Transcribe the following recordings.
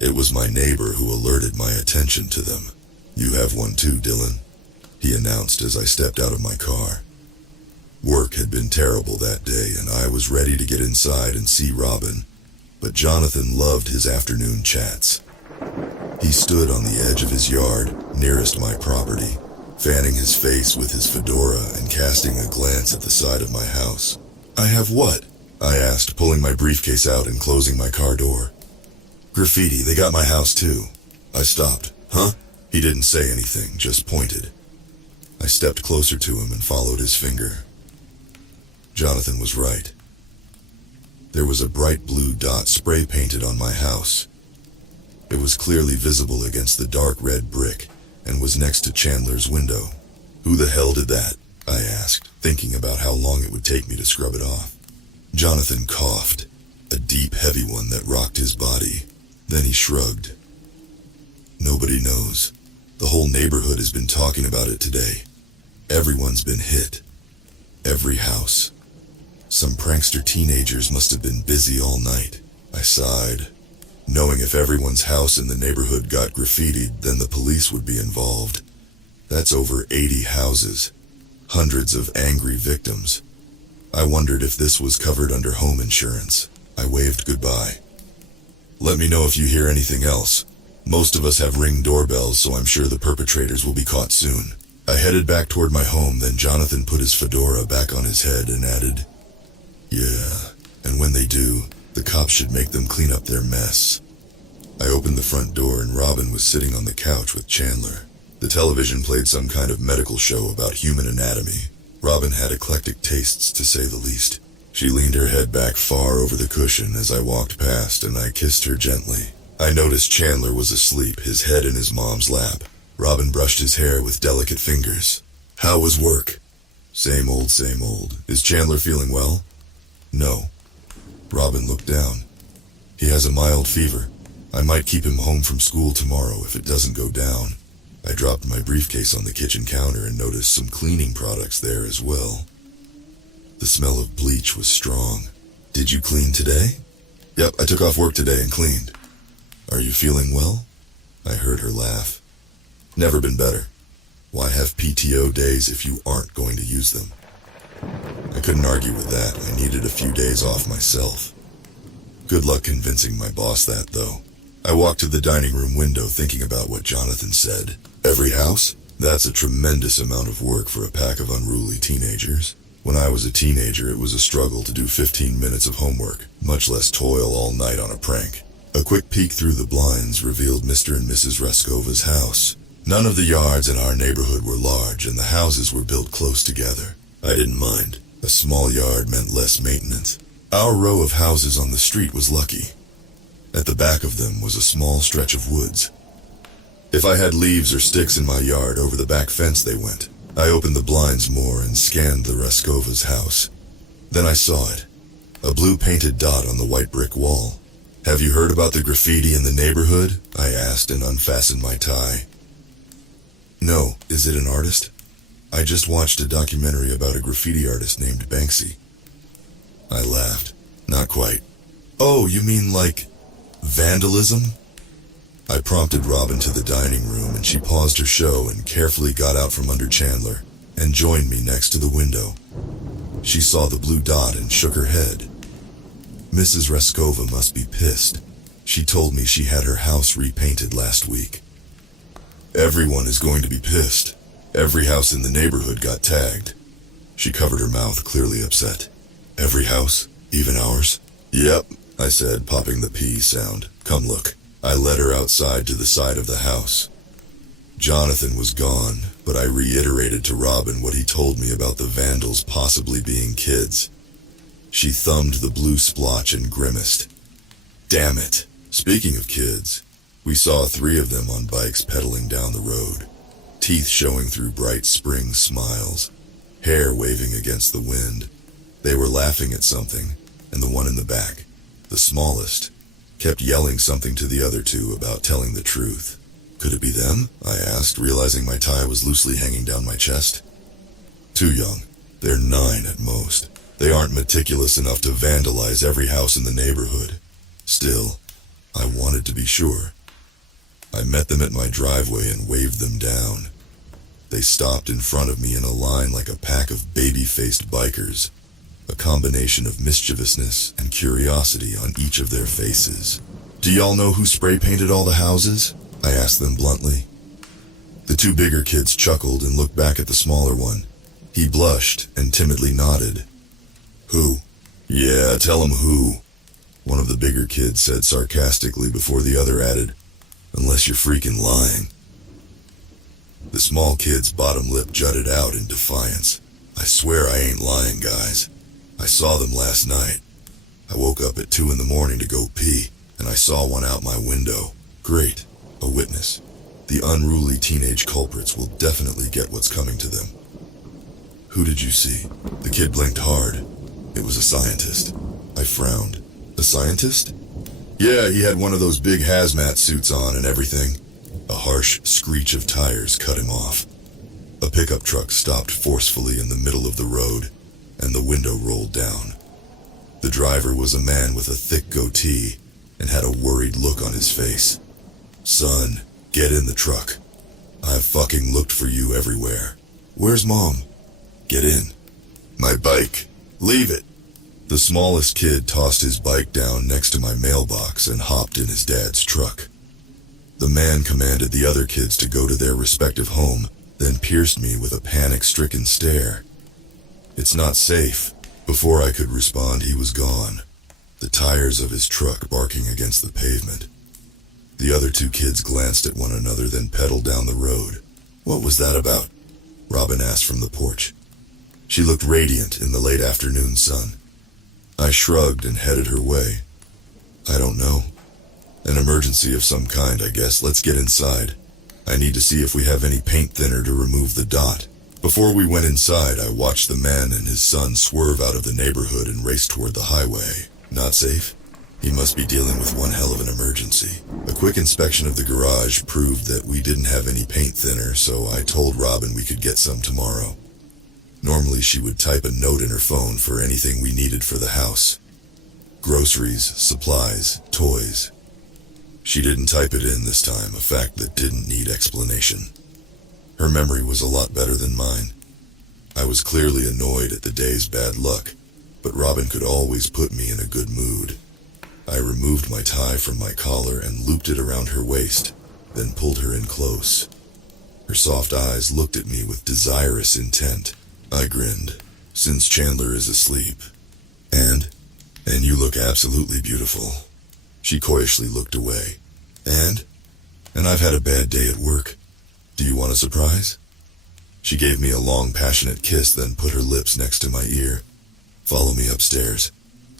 It was my neighbor who alerted my attention to them. "You have one too, Dylan," he announced as I stepped out of my car. Work had been terrible that day, and I was ready to get inside and see Robin, but Jonathan loved his afternoon chats. He stood on the edge of his yard, nearest my property, fanning his face with his fedora and casting a glance at the side of my house. "I have what?" I asked, pulling my briefcase out and closing my car door. "Graffiti, they got my house too." I stopped. "Huh?" He didn't say anything, just pointed. I stepped closer to him and followed his finger. Jonathan was right. There was a bright blue dot spray painted on my house. It was clearly visible against the dark red brick and was next to Chandler's window. "Who the hell did that?" I asked, thinking about how long it would take me to scrub it off. Jonathan coughed, a deep, heavy one that rocked his body. Then he shrugged. "Nobody knows. The whole neighborhood has been talking about it today. Everyone's been hit. Every house. Some prankster teenagers must have been busy all night." I sighed, knowing if everyone's house in the neighborhood got graffitied, then the police would be involved. That's over 80 houses, hundreds of angry victims. I wondered if this was covered under home insurance. I waved goodbye. "Let me know if you hear anything else. Most of us have Ring doorbells, so I'm sure the perpetrators will be caught soon." I headed back toward my home, then Jonathan put his fedora back on his head and added, "Yeah, and when they do, the cops should make them clean up their mess." I opened the front door and Robin was sitting on the couch with Chandler. The television played some kind of medical show about human anatomy. Robin had eclectic tastes, to say the least. She leaned her head back far over the cushion as I walked past, and I kissed her gently. I noticed Chandler was asleep, his head in his mom's lap. Robin brushed his hair with delicate fingers. "How was work?" Same old, same old. "Is Chandler feeling well?" "No." Robin looked down. "He has a mild fever. I might keep him home from school tomorrow if it doesn't go down." I dropped my briefcase on the kitchen counter and noticed some cleaning products there as well. The smell of bleach was strong. "Did you clean today?" "Yep, I took off work today and cleaned." "Are you feeling well?" I heard her laugh. "Never been better. Why have PTO days if you aren't going to use them?" I couldn't argue with that. I needed a few days off myself. Good luck convincing my boss that, though. I walked to the dining room window thinking about what Jonathan said. Every house? That's a tremendous amount of work for a pack of unruly teenagers. When I was a teenager, it was a struggle to do 15 minutes of homework, much less toil all night on a prank. A quick peek through the blinds revealed Mr. and Mrs. Reskova's house. None of the yards in our neighborhood were large, and the houses were built close together. I didn't mind. A small yard meant less maintenance. Our row of houses on the street was lucky. At the back of them was a small stretch of woods. If I had leaves or sticks in my yard, over the back fence they went. I opened the blinds more and scanned the Reskova's house. Then I saw it. A blue painted dot on the white brick wall. "Have you heard about the graffiti in the neighborhood?" I asked and unfastened my tie. "No. Is it an artist?" "I just watched a documentary about a graffiti artist named Banksy." I laughed. "Not quite." "Oh, you mean like vandalism?" I prompted Robin to the dining room, and she paused her show and carefully got out from under Chandler and joined me next to the window. She saw the blue dot and shook her head. "Mrs. Reskova must be pissed. She told me she had her house repainted last week." "Everyone is going to be pissed. Every house in the neighborhood got tagged." She covered her mouth, clearly upset. "Every house? Even ours?" "Yep," I said, popping the P sound. "Come look." I led her outside to the side of the house. Jonathan was gone, but I reiterated to Robin what he told me about the vandals possibly being kids. She thumbed the blue splotch and grimaced. "Damn it. Speaking of kids, we saw 3 of them on bikes pedaling down the road, teeth showing through bright spring smiles, hair waving against the wind. They were laughing at something, and the one in the back, the smallest, kept yelling something to the other 2 about telling the truth. Could it be them? I asked, realizing my tie was loosely hanging down my chest. Too young. They're 9 at most. They aren't meticulous enough to vandalize every house in the neighborhood. Still, I wanted to be sure. I met them at my driveway and waved them down. They stopped in front of me in a line like a pack of baby-faced bikers, a combination of mischievousness and curiosity on each of their faces. "Do y'all know who spray-painted all the houses?" I asked them bluntly. The two bigger kids chuckled and looked back at the smaller one. He blushed and timidly nodded. "Who?" "Yeah, tell 'em who," one of the bigger kids said sarcastically before the other added, "Unless you're freaking lying." The small kid's bottom lip jutted out in defiance. "I swear I ain't lying, guys. I saw them last night. I woke up at 2 in the morning to go pee, and I saw one out my window. Great, a witness. The unruly teenage culprits will definitely get what's coming to them." "Who did you see?" The kid blinked hard. "It was a scientist." I frowned. "A scientist?" "Yeah, he had one of those big hazmat suits on and everything." A harsh screech of tires cut him off. A pickup truck stopped forcefully in the middle of the road, and the window rolled down. The driver was a man with a thick goatee and had a worried look on his face. "Son, get in the truck. I've fucking looked for you everywhere. Where's Mom?" "Get in." "My bike." "Leave it." The smallest kid tossed his bike down next to my mailbox and hopped in his dad's truck. The man commanded the other kids to go to their respective home, then pierced me with a panic-stricken stare. "It's not safe." Before I could respond, he was gone, the tires of his truck barking against the pavement. The other two kids glanced at one another, then pedaled down the road. "What was that about?" Robin asked from the porch. She looked radiant in the late afternoon sun. I shrugged and headed her way. "I don't know. An emergency of some kind, I guess. Let's get inside. I need to see if we have any paint thinner to remove the dot." Before we went inside, I watched the man and his son swerve out of the neighborhood and race toward the highway. Not safe? He must be dealing with one hell of an emergency. A quick inspection of the garage proved that we didn't have any paint thinner, so I told Robin we could get some tomorrow. Normally she would type a note in her phone for anything we needed for the house. Groceries, supplies, toys. She didn't type it in this time, a fact that didn't need explanation. Her memory was a lot better than mine. I was clearly annoyed at the day's bad luck, but Robin could always put me in a good mood. I removed my tie from my collar and looped it around her waist, then pulled her in close. Her soft eyes looked at me with desirous intent. I grinned. "Since Chandler is asleep. And you look absolutely beautiful." She coyishly looked away. And I've had a bad day at work. Do you want a surprise?" She gave me a long, passionate kiss, then put her lips next to my ear. "Follow me upstairs."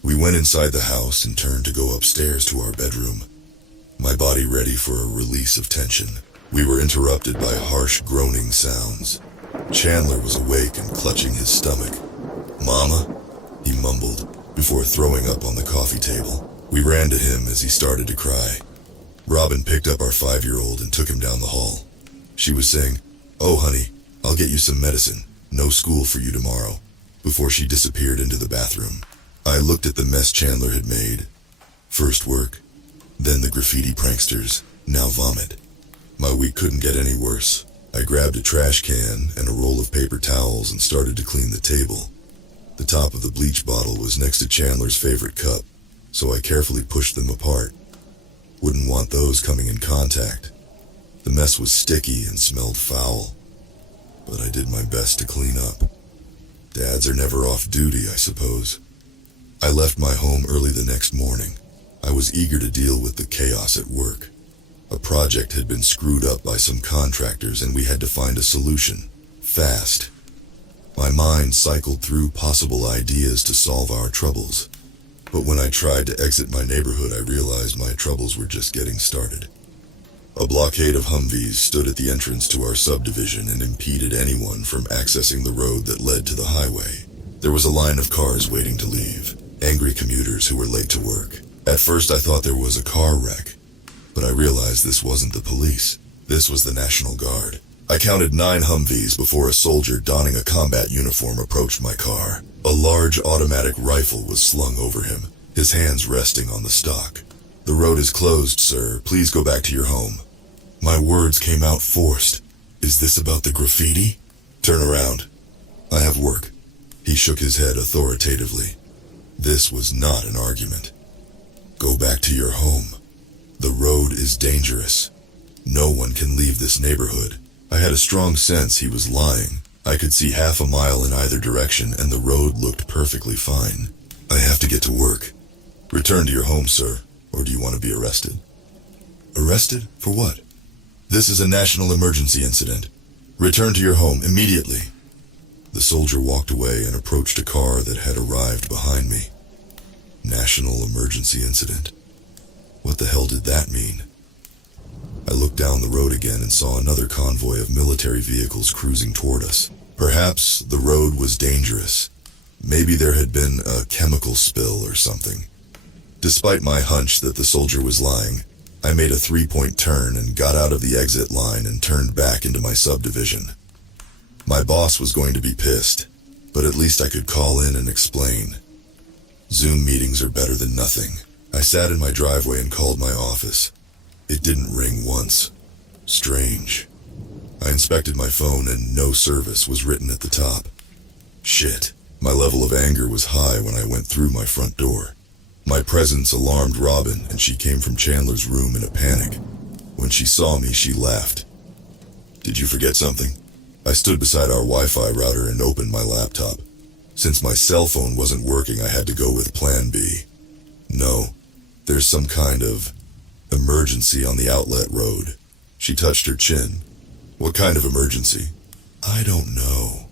We went inside the house and turned to go upstairs to our bedroom, my body ready for a release of tension. We were interrupted by harsh groaning sounds. Chandler was awake and clutching his stomach. "Mama?" he mumbled, before throwing up on the coffee table. We ran to him as he started to cry. Robin picked up our 5-year-old and took him down the hall. She was saying, "Oh honey, I'll get you some medicine. No school for you tomorrow," before she disappeared into the bathroom. I looked at the mess Chandler had made. First work, then the graffiti pranksters, now vomit. My week couldn't get any worse. I grabbed a trash can and a roll of paper towels and started to clean the table. The top of the bleach bottle was next to Chandler's favorite cup, so I carefully pushed them apart. Wouldn't want those coming in contact. The mess was sticky and smelled foul, but I did my best to clean up. Dads are never off duty, I suppose. I left my home early the next morning. I was eager to deal with the chaos at work. A project had been screwed up by some contractors and we had to find a solution, fast. My mind cycled through possible ideas to solve our troubles. But when I tried to exit my neighborhood, I realized my troubles were just getting started. A blockade of Humvees stood at the entrance to our subdivision and impeded anyone from accessing the road that led to the highway. There was a line of cars waiting to leave, angry commuters who were late to work. At first I thought there was a car wreck, but I realized this wasn't the police. This was the National Guard. I counted 9 Humvees before a soldier donning a combat uniform approached my car. A large automatic rifle was slung over him, his hands resting on the stock. "The road is closed, sir. Please go back to your home." My words came out forced. "Is this about the graffiti?" "Turn around. I have work." He shook his head authoritatively. This was not an argument. "Go back to your home. The road is dangerous. No one can leave this neighborhood." I had a strong sense he was lying. I could see half a mile in either direction, and the road looked perfectly fine. "I have to get to work." "Return to your home, sir, or do you want to be arrested?" "Arrested? For what?" "This is a national emergency incident. Return to your home immediately." The soldier walked away and approached a car that had arrived behind me. National emergency incident? What the hell did that mean? I looked down the road again and saw another convoy of military vehicles cruising toward us. Perhaps the road was dangerous. Maybe there had been a chemical spill or something. Despite my hunch that the soldier was lying, I made a 3-point turn and got out of the exit line and turned back into my subdivision. My boss was going to be pissed, but at least I could call in and explain. Zoom meetings are better than nothing. I sat in my driveway and called my office. It didn't ring once. Strange. I inspected my phone and "no service" was written at the top. Shit. My level of anger was high when I went through my front door. My presence alarmed Robin, and she came from Chandler's room in a panic. When she saw me, she laughed. "Did you forget something?" I stood beside our Wi-Fi router and opened my laptop. Since my cell phone wasn't working, I had to go with Plan B. "No, there's some kind of emergency on the outlet road." She touched her chin. "What kind of emergency?" "I don't know.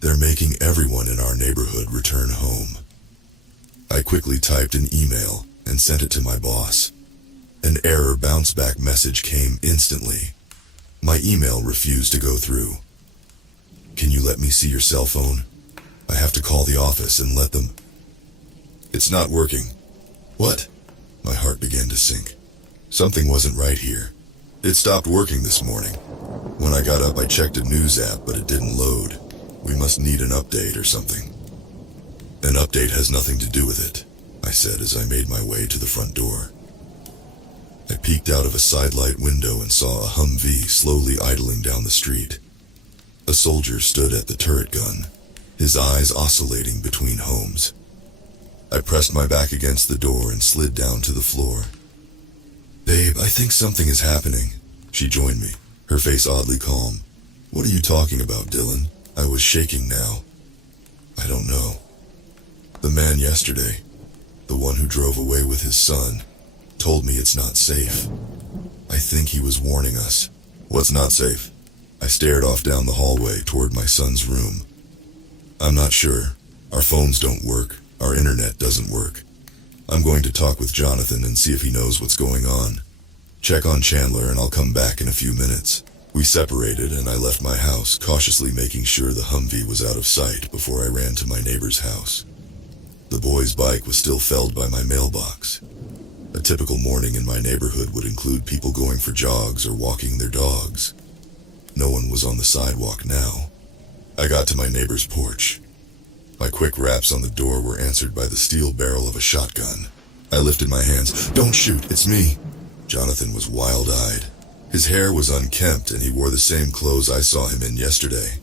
They're making everyone in our neighborhood return home." I quickly typed an email and sent it to my boss. An error bounce back message came instantly. My email refused to go through. "Can you let me see your cell phone? I have to call the office and let them..." "It's not working." "What?" My heart began to sink. Something wasn't right here. It stopped working this morning. When I got up, I checked a news app, but it didn't load. We must need an update or something. "An update has nothing to do with it," I said as I made my way to the front door. I peeked out of a sidelight window and saw a Humvee slowly idling down the street. A soldier stood at the turret gun, his eyes oscillating between homes. I pressed my back against the door and slid down to the floor. "Babe, I think something is happening." She joined me, her face oddly calm. "What are you talking about, Dylan?" I was shaking now. "I don't know. The man yesterday, the one who drove away with his son, told me it's not safe. I think he was warning us." "What's not safe?" I stared off down the hallway toward my son's room. "I'm not sure. Our phones don't work. Our internet doesn't work. I'm going to talk with Jonathan and see if he knows what's going on. Check on Chandler and I'll come back in a few minutes." We separated and I left my house, cautiously making sure the Humvee was out of sight before I ran to my neighbor's house. The boy's bike was still felled by my mailbox. A typical morning in my neighborhood would include people going for jogs or walking their dogs. No one was on the sidewalk now. I got to my neighbor's porch. My quick raps on the door were answered by the steel barrel of a shotgun. I lifted my hands. "Don't shoot, it's me." Jonathan was wild-eyed. His hair was unkempt and he wore the same clothes I saw him in yesterday.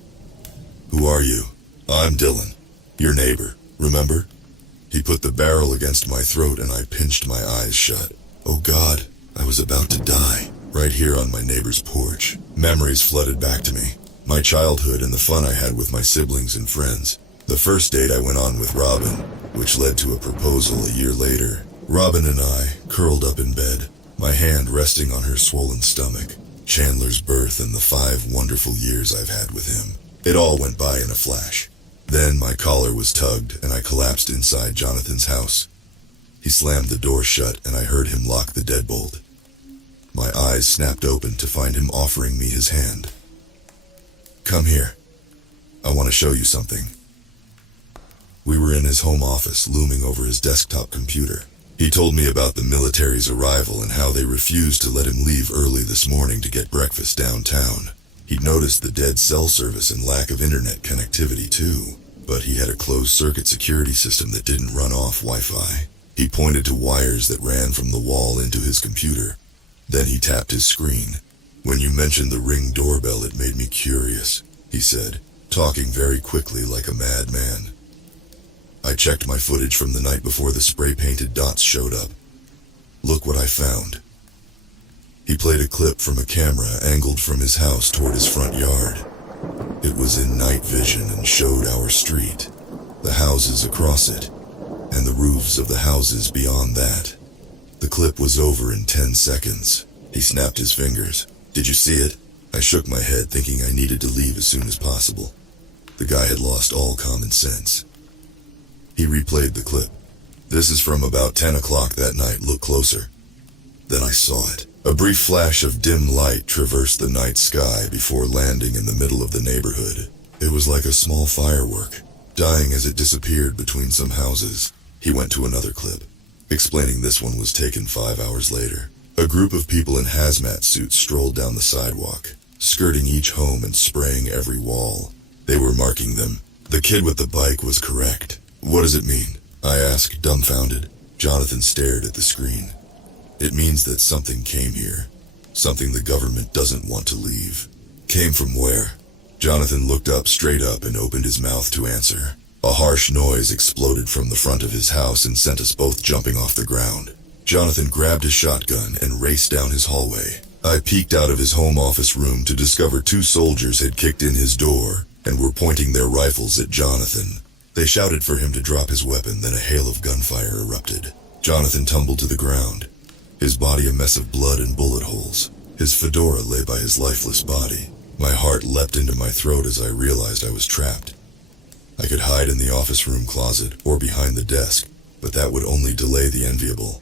"Who are you?" "I'm Dylan, your neighbor, remember?" He put the barrel against my throat and I pinched my eyes shut. Oh God, I was about to die, right here on my neighbor's porch. Memories flooded back to me. My childhood and the fun I had with my siblings and friends. The first date I went on with Robin, which led to a proposal a year later. Robin and I, curled up in bed, my hand resting on her swollen stomach. Chandler's birth and the 5 wonderful years I've had with him. It all went by in a flash. Then my collar was tugged and I collapsed inside Jonathan's house. He slammed the door shut and I heard him lock the deadbolt. My eyes snapped open to find him offering me his hand. "Come here. I want to show you something." We were in his home office, looming over his desktop computer. He told me about the military's arrival and how they refused to let him leave early this morning to get breakfast downtown. He'd noticed the dead cell service and lack of internet connectivity too, but he had a closed-circuit security system that didn't run off Wi-Fi. He pointed to wires that ran from the wall into his computer. Then he tapped his screen. "When you mentioned the Ring doorbell, it made me curious," he said, talking very quickly like a madman. "I checked my footage from the night before the spray-painted dots showed up. Look what I found." He played a clip from a camera angled from his house toward his front yard. It was in night vision and showed our street, the houses across it, and the roofs of the houses beyond that. The clip was over in 10 seconds. He snapped his fingers. "Did you see it?" I shook my head, thinking I needed to leave as soon as possible. The guy had lost all common sense. He replayed the clip. "This is from about 10 o'clock that night. Look closer." Then I saw it. A brief flash of dim light traversed the night sky before landing in the middle of the neighborhood. It was like a small firework, dying as it disappeared between some houses. He went to another clip, explaining this one was taken 5 hours later. A group of people in hazmat suits strolled down the sidewalk, skirting each home and spraying every wall. They were marking them. The kid with the bike was correct. "What does it mean?" I asked, dumbfounded. Jonathan stared at the screen. "It means that something came here. Something the government doesn't want to leave." "Came from where?" Jonathan looked up straight up and opened his mouth to answer. A harsh noise exploded from the front of his house and sent us both jumping off the ground. Jonathan grabbed his shotgun and raced down his hallway. I peeked out of his home office room to discover 2 soldiers had kicked in his door and were pointing their rifles at Jonathan. They shouted for him to drop his weapon, then a hail of gunfire erupted. Jonathan tumbled to the ground, his body a mess of blood and bullet holes. His fedora lay by his lifeless body. My heart leapt into my throat as I realized I was trapped. I could hide in the office room closet or behind the desk, but that would only delay the enviable.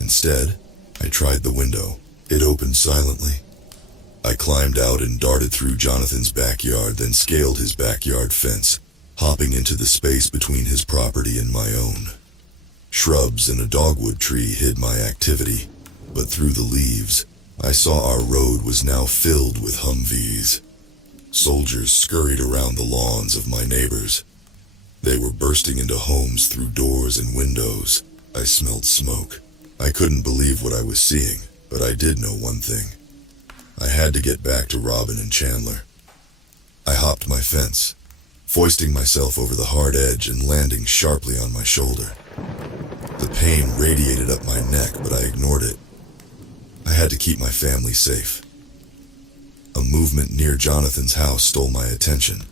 Instead, I tried the window. It opened silently. I climbed out and darted through Jonathan's backyard, then scaled his backyard fence, hopping into the space between his property and my own. Shrubs and a dogwood tree hid my activity, but through the leaves, I saw our road was now filled with Humvees. Soldiers scurried around the lawns of my neighbors. They were bursting into homes through doors and windows. I smelled smoke. I couldn't believe what I was seeing, but I did know one thing. I had to get back to Robin and Chandler. I hopped my fence, foisting myself over the hard edge and landing sharply on my shoulder. The pain radiated up my neck, but I ignored it. I had to keep my family safe. A movement near Jonathan's house stole my attention,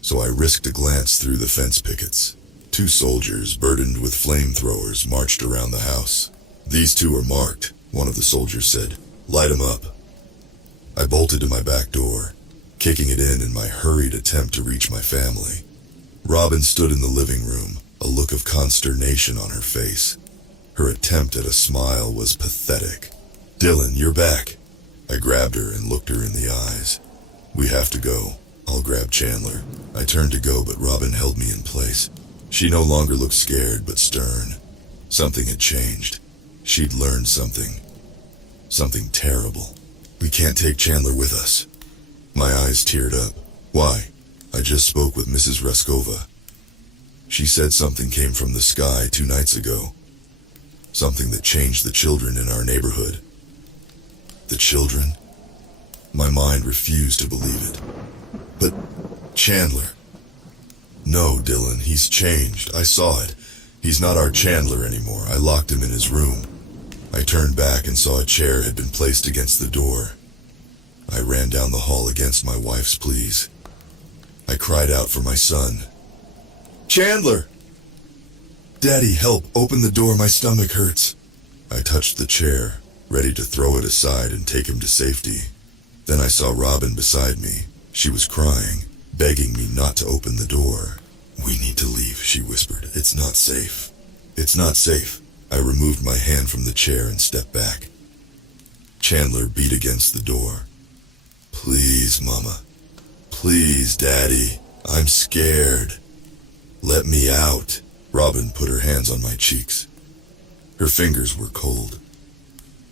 so I risked a glance through the fence pickets. 2 soldiers, burdened with flamethrowers, marched around the house. "These 2 are marked," one of the soldiers said. "Light 'em up." I bolted to my back door, kicking it in my hurried attempt to reach my family. Robin stood in the living room, a look of consternation on her face. Her attempt at a smile was pathetic. "Dylan, you're back." I grabbed her and looked her in the eyes. "We have to go. I'll grab Chandler." I turned to go, but Robin held me in place. She no longer looked scared, but stern. Something had changed. She'd learned something. Something terrible. "We can't take Chandler with us." My eyes teared up. "Why?" "I just spoke with Mrs. Raskova. She said something came from the sky 2 nights ago. Something that changed the children in our neighborhood." "The children?" My mind refused to believe it. "But Chandler." "No, Dylan, he's changed. I saw it. He's not our Chandler anymore. I locked him in his room." I turned back and saw a chair had been placed against the door. I ran down the hall against my wife's pleas. I cried out for my son. "Chandler! Daddy, help! Open the door, my stomach hurts." I touched the chair, ready to throw it aside and take him to safety. Then I saw Robin beside me. She was crying, begging me not to open the door. "We need to leave," she whispered. "It's not safe." "It's not safe." I removed my hand from the chair and stepped back. Chandler beat against the door. "Please, Mama. Please, Daddy. I'm scared. Let me out." Robin put her hands on my cheeks. Her fingers were cold.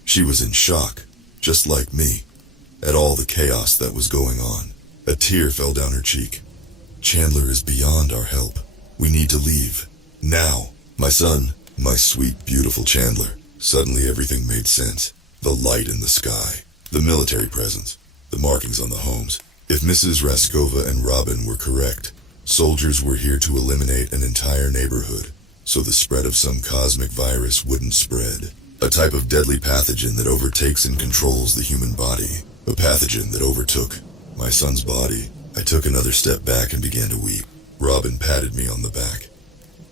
She was in shock, just like me, at all the chaos that was going on. A tear fell down her cheek. "Chandler is beyond our help. We need to leave. Now." "My son, My sweet, beautiful Chandler. Suddenly everything made sense. The light in the sky, the military presence, the markings on the homes. If Mrs. Raskova and Robin were correct, soldiers were here to eliminate an entire neighborhood, so the spread of some cosmic virus wouldn't spread. A type of deadly pathogen that overtakes and controls the human body. A pathogen that overtook my son's body. I took another step back and began to weep. Robin patted me on the back.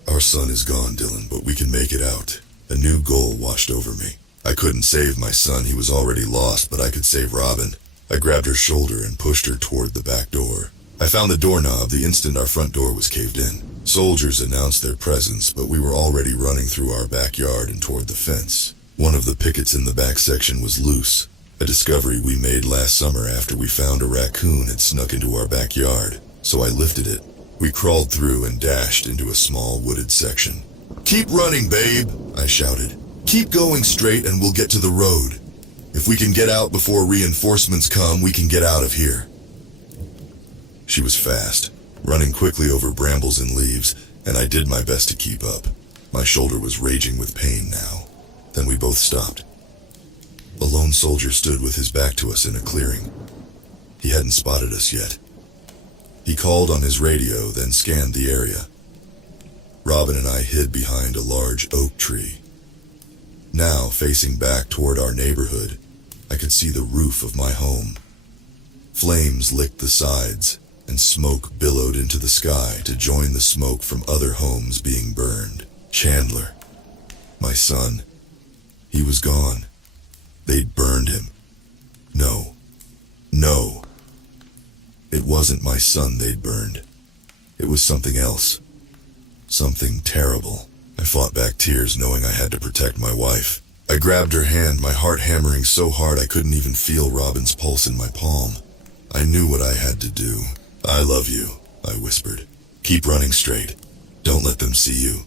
Our son is gone, Dylan, but we can make it out. A new goal washed over me. I couldn't save my son, he was already lost, but I could save Robin. I grabbed her shoulder and pushed her toward the back door. I found the doorknob the instant our front door was caved in. Soldiers announced their presence, but we were already running through our backyard and toward the fence. One of the pickets in the back section was loose, a discovery we made last summer after we found a raccoon had snuck into our backyard, so I lifted it. We crawled through and dashed into a small wooded section. "Keep running, babe," I shouted. "Keep going straight and we'll get to the road. If we can get out before reinforcements come, we can get out of here." She was fast, running quickly over brambles and leaves, and I did my best to keep up. My shoulder was raging with pain now. Then we both stopped. A lone soldier stood with his back to us in a clearing. He hadn't spotted us yet. He called on his radio, then scanned the area. Robin and I hid behind a large oak tree. Now, facing back toward our neighborhood, I could see the roof of my home. Flames licked the sides, and smoke billowed into the sky to join the smoke from other homes being burned. Chandler, my son, he was gone. They'd burned him. No. It wasn't my son they'd burned. It was something else. Something terrible. I fought back tears knowing I had to protect my wife. I grabbed her hand, my heart hammering so hard I couldn't even feel Robin's pulse in my palm. I knew what I had to do. "I love you," I whispered. "Keep running straight. Don't let them see you."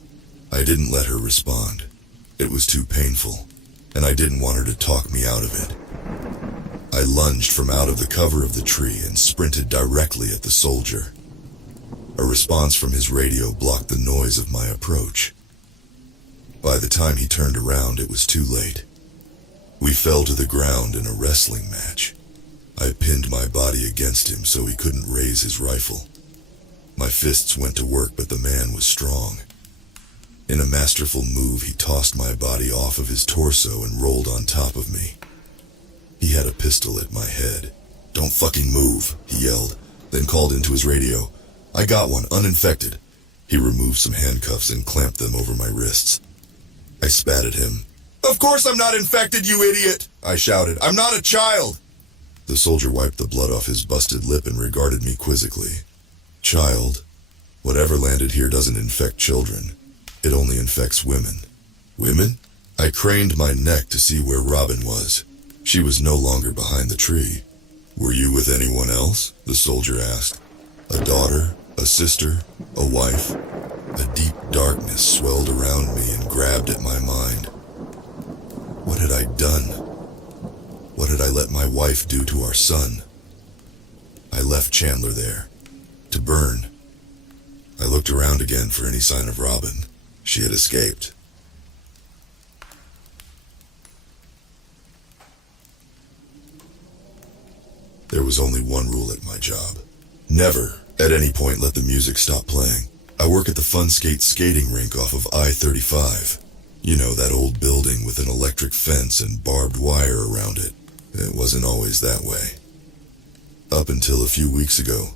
I didn't let her respond. It was too painful, and I didn't want her to talk me out of it. I lunged from out of the cover of the tree and sprinted directly at the soldier. A response from his radio blocked the noise of my approach. By the time he turned around, it was too late. We fell to the ground in a wrestling match. I pinned my body against him so he couldn't raise his rifle. My fists went to work, but the man was strong. In a masterful move, he tossed my body off of his torso and rolled on top of me. He had a pistol at my head. "Don't fucking move," he yelled, then called into his radio. "I got one, uninfected." He removed some handcuffs and clamped them over my wrists. I spat at him. "Of course I'm not infected, you idiot!" I shouted. "I'm not a child!" The soldier wiped the blood off his busted lip and regarded me quizzically. "Child? Whatever landed here doesn't infect children. It only infects women." "Women?" I craned my neck to see where Robin was. She was no longer behind the tree. "Were you with anyone else?" the soldier asked. "A daughter? A sister? A wife?" A deep darkness swelled around me and grabbed at my mind. What had I done? What had I let my wife do to our son? I left Chandler there, to burn. I looked around again for any sign of Robin. She had escaped. There was only one rule at my job. Never, at any point, let the music stop playing. I work at the Fun Skate Skating Rink off of I-35. You know, that old building with an electric fence and barbed wire around it. It wasn't always that way. Up until a few weeks ago,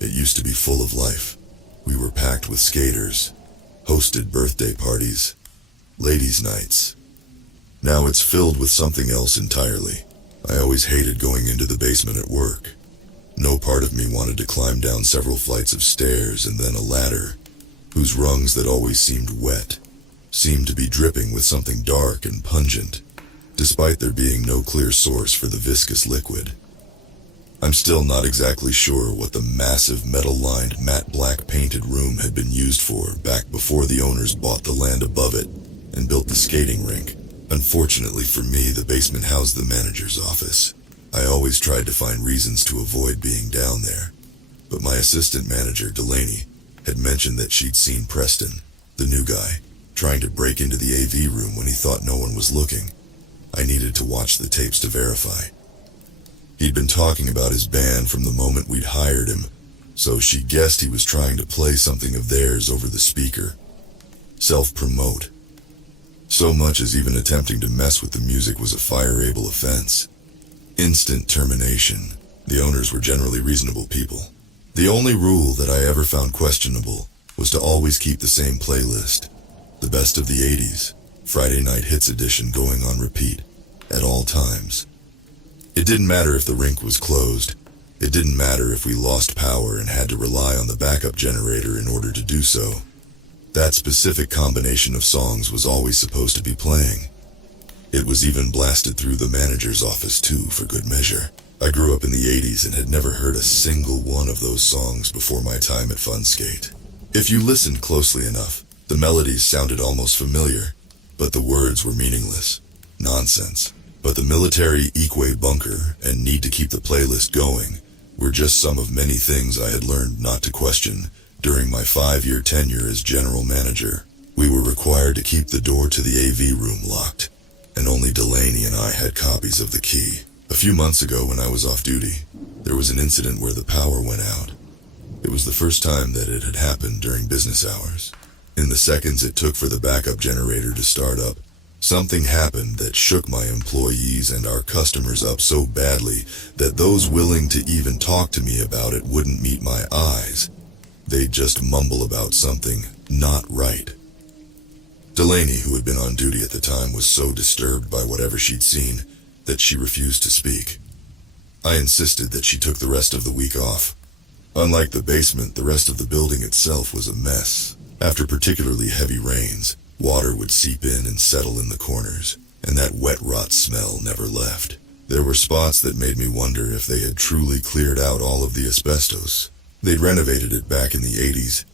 it used to be full of life. We were packed with skaters, hosted birthday parties, ladies' nights. Now it's filled with something else entirely. I always hated going into the basement at work. No part of me wanted to climb down several flights of stairs and then a ladder, whose rungs that always seemed wet, seemed to be dripping with something dark and pungent, despite there being no clear source for the viscous liquid. I'm still not exactly sure what the massive metal-lined matte black painted room had been used for back before the owners bought the land above it and built the skating rink. Unfortunately for me, the basement housed the manager's office. I always tried to find reasons to avoid being down there, but my assistant manager, Delaney, had mentioned that she'd seen Preston, the new guy, trying to break into the AV room when he thought no one was looking. I needed to watch the tapes to verify. He'd been talking about his band from the moment we'd hired him, so she guessed he was trying to play something of theirs over the speaker. Self-promote. So much as even attempting to mess with the music was a fireable offense. Instant termination. The owners were generally reasonable people. The only rule that I ever found questionable was to always keep the same playlist. The best of the 80s, Friday Night Hits edition going on repeat, at all times. It didn't matter if the rink was closed. It didn't matter if we lost power and had to rely on the backup generator in order to do so. That specific combination of songs was always supposed to be playing. It was even blasted through the manager's office too, for good measure. I grew up in the 80s and had never heard a single one of those songs before my time at Fun Skate. If you listened closely enough, the melodies sounded almost familiar, but the words were meaningless. Nonsense. But the military Equa bunker and need to keep the playlist going were just some of many things I had learned not to question during my 5-year tenure as general manager. We were required to keep the door to the AV room locked, and only Delaney and I had copies of the key. A few months ago when I was off duty, there was an incident where the power went out. It was the first time that it had happened during business hours. In the seconds it took for the backup generator to start up, something happened that shook my employees and our customers up so badly that those willing to even talk to me about it wouldn't meet my eyes. They'd just mumble about something not right. Delaney, who had been on duty at the time, was so disturbed by whatever she'd seen that she refused to speak. I insisted that she took the rest of the week off. Unlike the basement, the rest of the building itself was a mess. After particularly heavy rains, water would seep in and settle in the corners, and that wet rot smell never left. There were spots that made me wonder if they had truly cleared out all of the asbestos. They'd renovated it back in the 80s,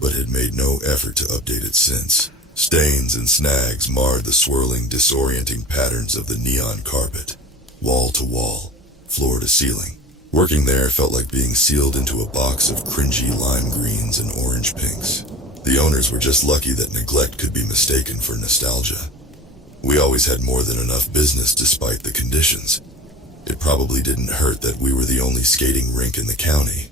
but had made no effort to update it since. Stains and snags marred the swirling, disorienting patterns of the neon carpet, wall to wall, floor to ceiling. Working there felt like being sealed into a box of cringy lime greens and orange pinks. The owners were just lucky that neglect could be mistaken for nostalgia. We always had more than enough business despite the conditions. It probably didn't hurt that we were the only skating rink in the county.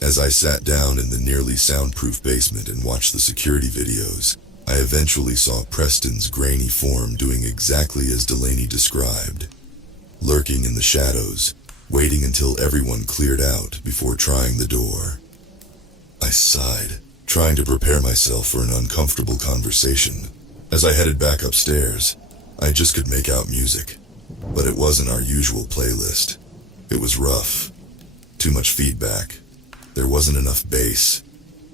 As I sat down in the nearly soundproof basement and watched the security videos, I eventually saw Preston's grainy form doing exactly as Delaney described, lurking in the shadows, waiting until everyone cleared out before trying the door. I sighed, trying to prepare myself for an uncomfortable conversation. As I headed back upstairs, I just could make out music, but it wasn't our usual playlist. It was rough, too much feedback. There wasn't enough bass,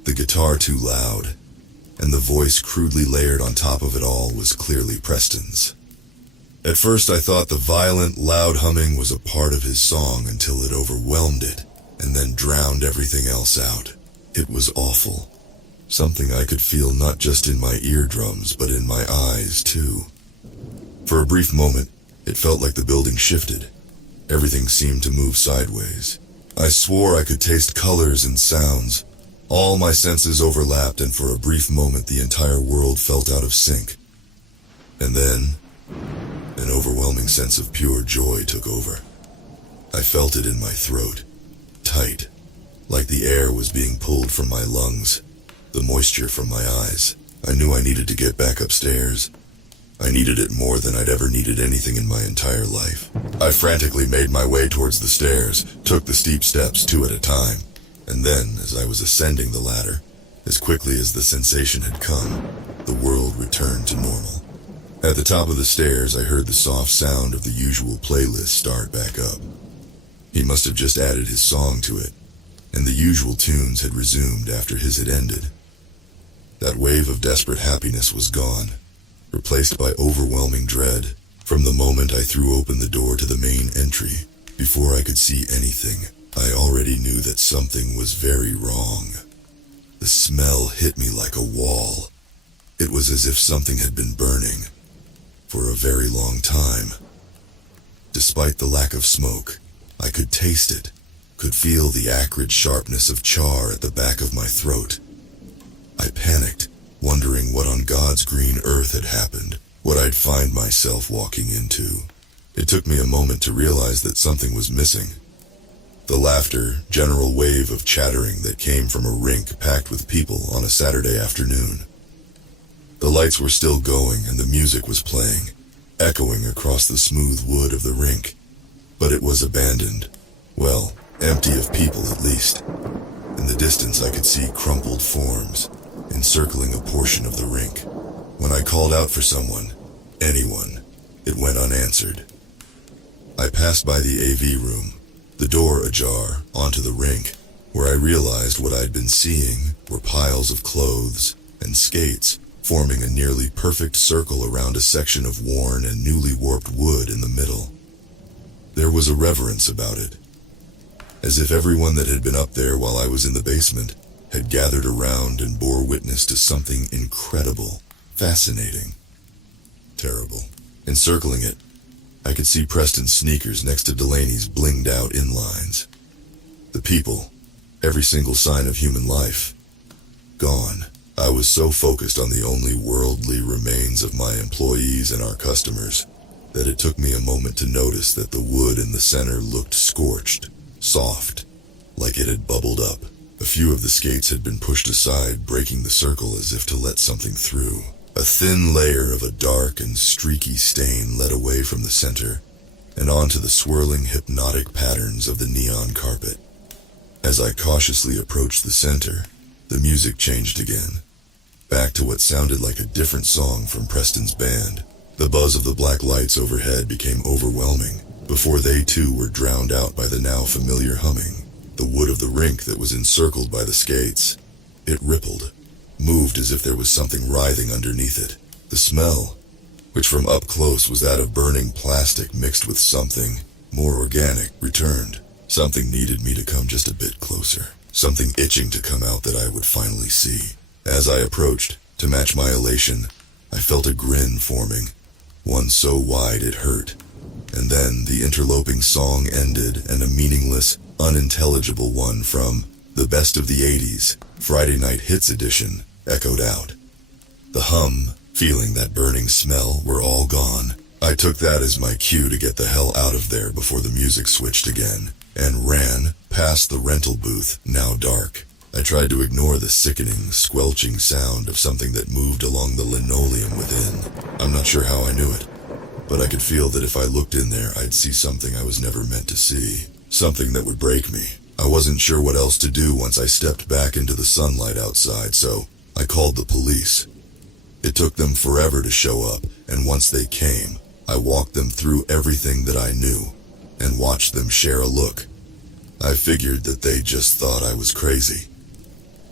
the guitar too loud, and the voice crudely layered on top of it all was clearly Preston's. At first I thought the violent, loud humming was a part of his song until it overwhelmed it, and then drowned everything else out. It was awful. Something I could feel not just in my eardrums, but in my eyes too. For a brief moment, it felt like the building shifted. Everything seemed to move sideways. I swore I could taste colors and sounds. All my senses overlapped, and for a brief moment the entire world felt out of sync. And then, an overwhelming sense of pure joy took over. I felt it in my throat, tight, like the air was being pulled from my lungs, the moisture from my eyes. I knew I needed to get back upstairs. I needed it more than I'd ever needed anything in my entire life. I frantically made my way towards the stairs, took the steep steps 2 at a time, and then, as I was ascending the ladder, as quickly as the sensation had come, the world returned to normal. At the top of the stairs, I heard the soft sound of the usual playlist start back up. He must have just added his song to it, and the usual tunes had resumed after his had ended. That wave of desperate happiness was gone, replaced by overwhelming dread. From the moment I threw open the door to the main entry, before I could see anything, I already knew that something was very wrong. The smell hit me like a wall. It was as if something had been burning for a very long time. Despite the lack of smoke, I could taste it, could feel the acrid sharpness of char at the back of my throat. I panicked, wondering what on God's green earth had happened, what I'd find myself walking into. It took me a moment to realize that something was missing. The laughter, general wave of chattering that came from a rink packed with people on a Saturday afternoon. The lights were still going and the music was playing, echoing across the smooth wood of the rink. But it was abandoned. Well, empty of people at least. In the distance I could see crumpled forms, encircling a portion of the rink. When I called out for someone, anyone, it went unanswered. I passed by the AV room, the door ajar, onto the rink, where I realized what I'd been seeing were piles of clothes and skates, forming a nearly perfect circle around a section of worn and newly warped wood in the middle. There was a reverence about it, as if everyone that had been up there while I was in the basement had gathered around and bore witness to something incredible, fascinating, terrible. Encircling it, I could see Preston's sneakers next to Delaney's blinged out inlines. The people, every single sign of human life, gone. I was so focused on the only worldly remains of my employees and our customers that it took me a moment to notice that the wood in the center looked scorched, soft, like it had bubbled up. A few of the skates had been pushed aside, breaking the circle as if to let something through. A thin layer of a dark and streaky stain led away from the center and onto the swirling hypnotic patterns of the neon carpet. As I cautiously approached the center, the music changed again, back to what sounded like a different song from Preston's band. The buzz of the black lights overhead became overwhelming before they too were drowned out by the now familiar humming. The wood of the rink that was encircled by the skates, it rippled, moved as if there was something writhing underneath it. The smell, which from up close was that of burning plastic mixed with something more organic, returned. Something needed me to come just a bit closer, something itching to come out that I would finally see. As I approached, to match my elation, I felt a grin forming, one so wide it hurt. And then the interloping song ended and a meaningless, unintelligible one from the best of the 80s, Friday Night Hits edition, echoed out. The hum, feeling that burning smell, were all gone. I took that as my cue to get the hell out of there before the music switched again, and ran past the rental booth, now dark. I tried to ignore the sickening, squelching sound of something that moved along the linoleum within. I'm not sure how I knew it, but I could feel that if I looked in there, I'd see something I was never meant to see. Something that would break me. I wasn't sure what else to do once I stepped back into the sunlight outside, so I called the police. It took them forever to show up, and once they came, I walked them through everything that I knew, and watched them share a look. I figured that they just thought I was crazy.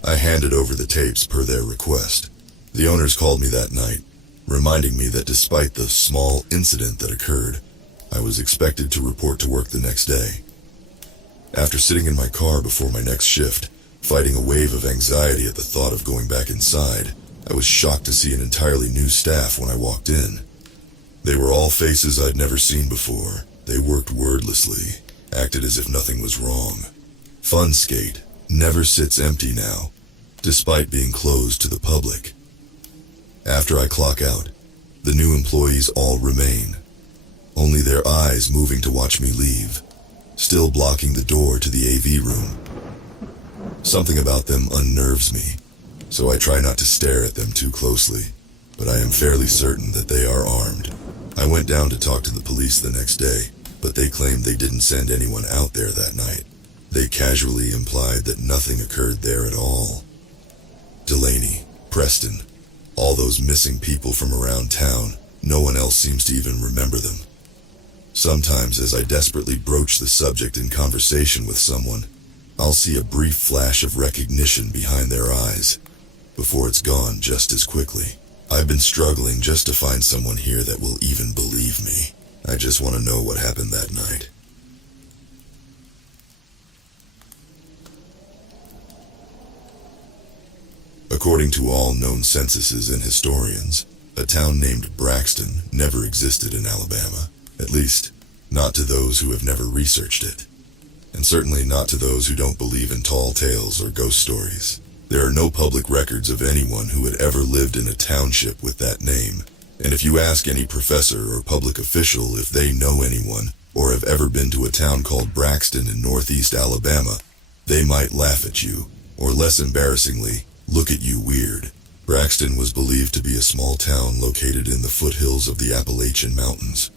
I handed over the tapes per their request. The owners called me that night, reminding me that despite the small incident that occurred, I was expected to report to work the next day. After sitting in my car before my next shift, fighting a wave of anxiety at the thought of going back inside, I was shocked to see an entirely new staff when I walked in. They were all faces I'd never seen before. They worked wordlessly, acted as if nothing was wrong. Fun Skate never sits empty now, despite being closed to the public. After I clock out, the new employees all remain, only their eyes moving to watch me leave, still blocking the door to the AV room. Something about them unnerves me, so I try not to stare at them too closely, but I am fairly certain that they are armed. I went down to talk to the police the next day, but they claimed they didn't send anyone out there that night. They casually implied that nothing occurred there at all. Delaney, Preston, all those missing people from around town, no one else seems to even remember them. Sometimes as I desperately broach the subject in conversation with someone, I'll see a brief flash of recognition behind their eyes, before it's gone just as quickly. I've been struggling just to find someone here that will even believe me. I just want to know what happened that night. According to all known censuses and historians, a town named Braxton never existed in Alabama. At least, not to those who have never researched it. And certainly not to those who don't believe in tall tales or ghost stories. There are no public records of anyone who had ever lived in a township with that name, and if you ask any professor or public official if they know anyone or have ever been to a town called Braxton in northeast Alabama, they might laugh at you, or less embarrassingly, look at you weird. Braxton was believed to be a small town located in the foothills of the Appalachian Mountains,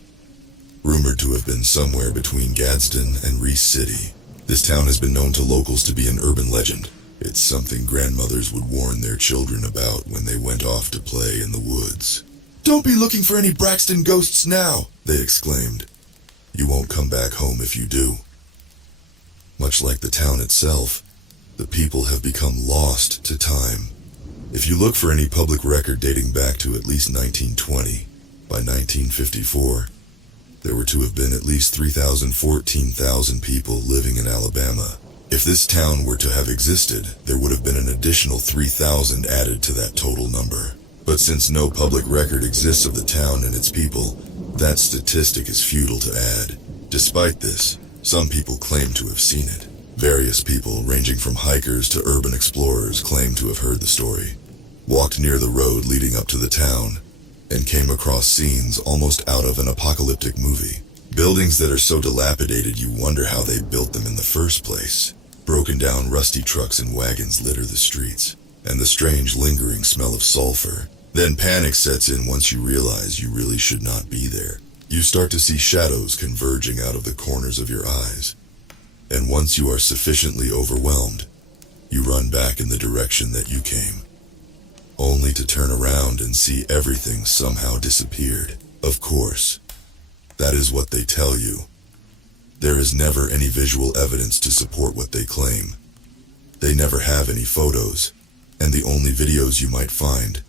rumored to have been somewhere between Gadsden and Reese City. This town has been known to locals to be an urban legend. It's something grandmothers would warn their children about when they went off to play in the woods. "Don't be looking for any Braxton ghosts now," they exclaimed. "You won't come back home if you do." Much like the town itself, the people have become lost to time. If you look for any public record dating back to at least 1920, by 1954, there were to have been at least 14,000 people living in Alabama. If this town were to have existed, there would have been an additional 3,000 added to that total number. But since no public record exists of the town and its people, that statistic is futile to add. Despite this, some people claim to have seen it. Various people, ranging from hikers to urban explorers, claim to have heard the story, walked near the road leading up to the town, and came across scenes almost out of an apocalyptic movie. Buildings that are so dilapidated you wonder how they built them in the first place. Broken down rusty trucks and wagons litter the streets, and the strange lingering smell of sulfur. Then panic sets in once you realize you really should not be there. You start to see shadows converging out of the corners of your eyes. And once you are sufficiently overwhelmed, you run back in the direction that you came, only to turn around and see everything somehow disappeared. Of course, that is what they tell you. There is never any visual evidence to support what they claim. They never have any photos, and the only videos you might find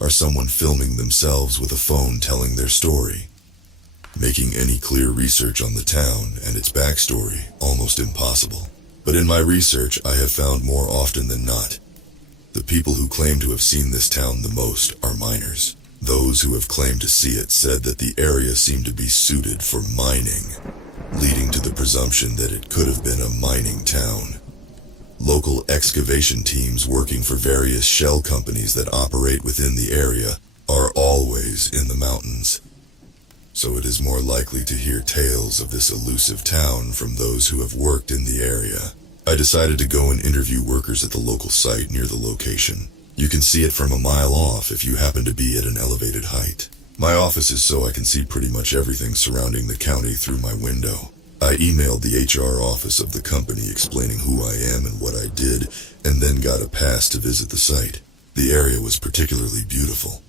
are someone filming themselves with a phone telling their story, making any clear research on the town and its backstory almost impossible. But in my research, I have found more often than not, the people who claim to have seen this town the most are miners. Those who have claimed to see it said that the area seemed to be suited for mining, leading to the presumption that it could have been a mining town. Local excavation teams working for various shell companies that operate within the area are always in the mountains, so it is more likely to hear tales of this elusive town from those who have worked in the area. I decided to go and interview workers at the local site near the location. You can see it from a mile off if you happen to be at an elevated height. My office is so I can see pretty much everything surrounding the county through my window. I emailed the HR office of the company explaining who I am and what I did, and then got a pass to visit the site. The area was particularly beautiful.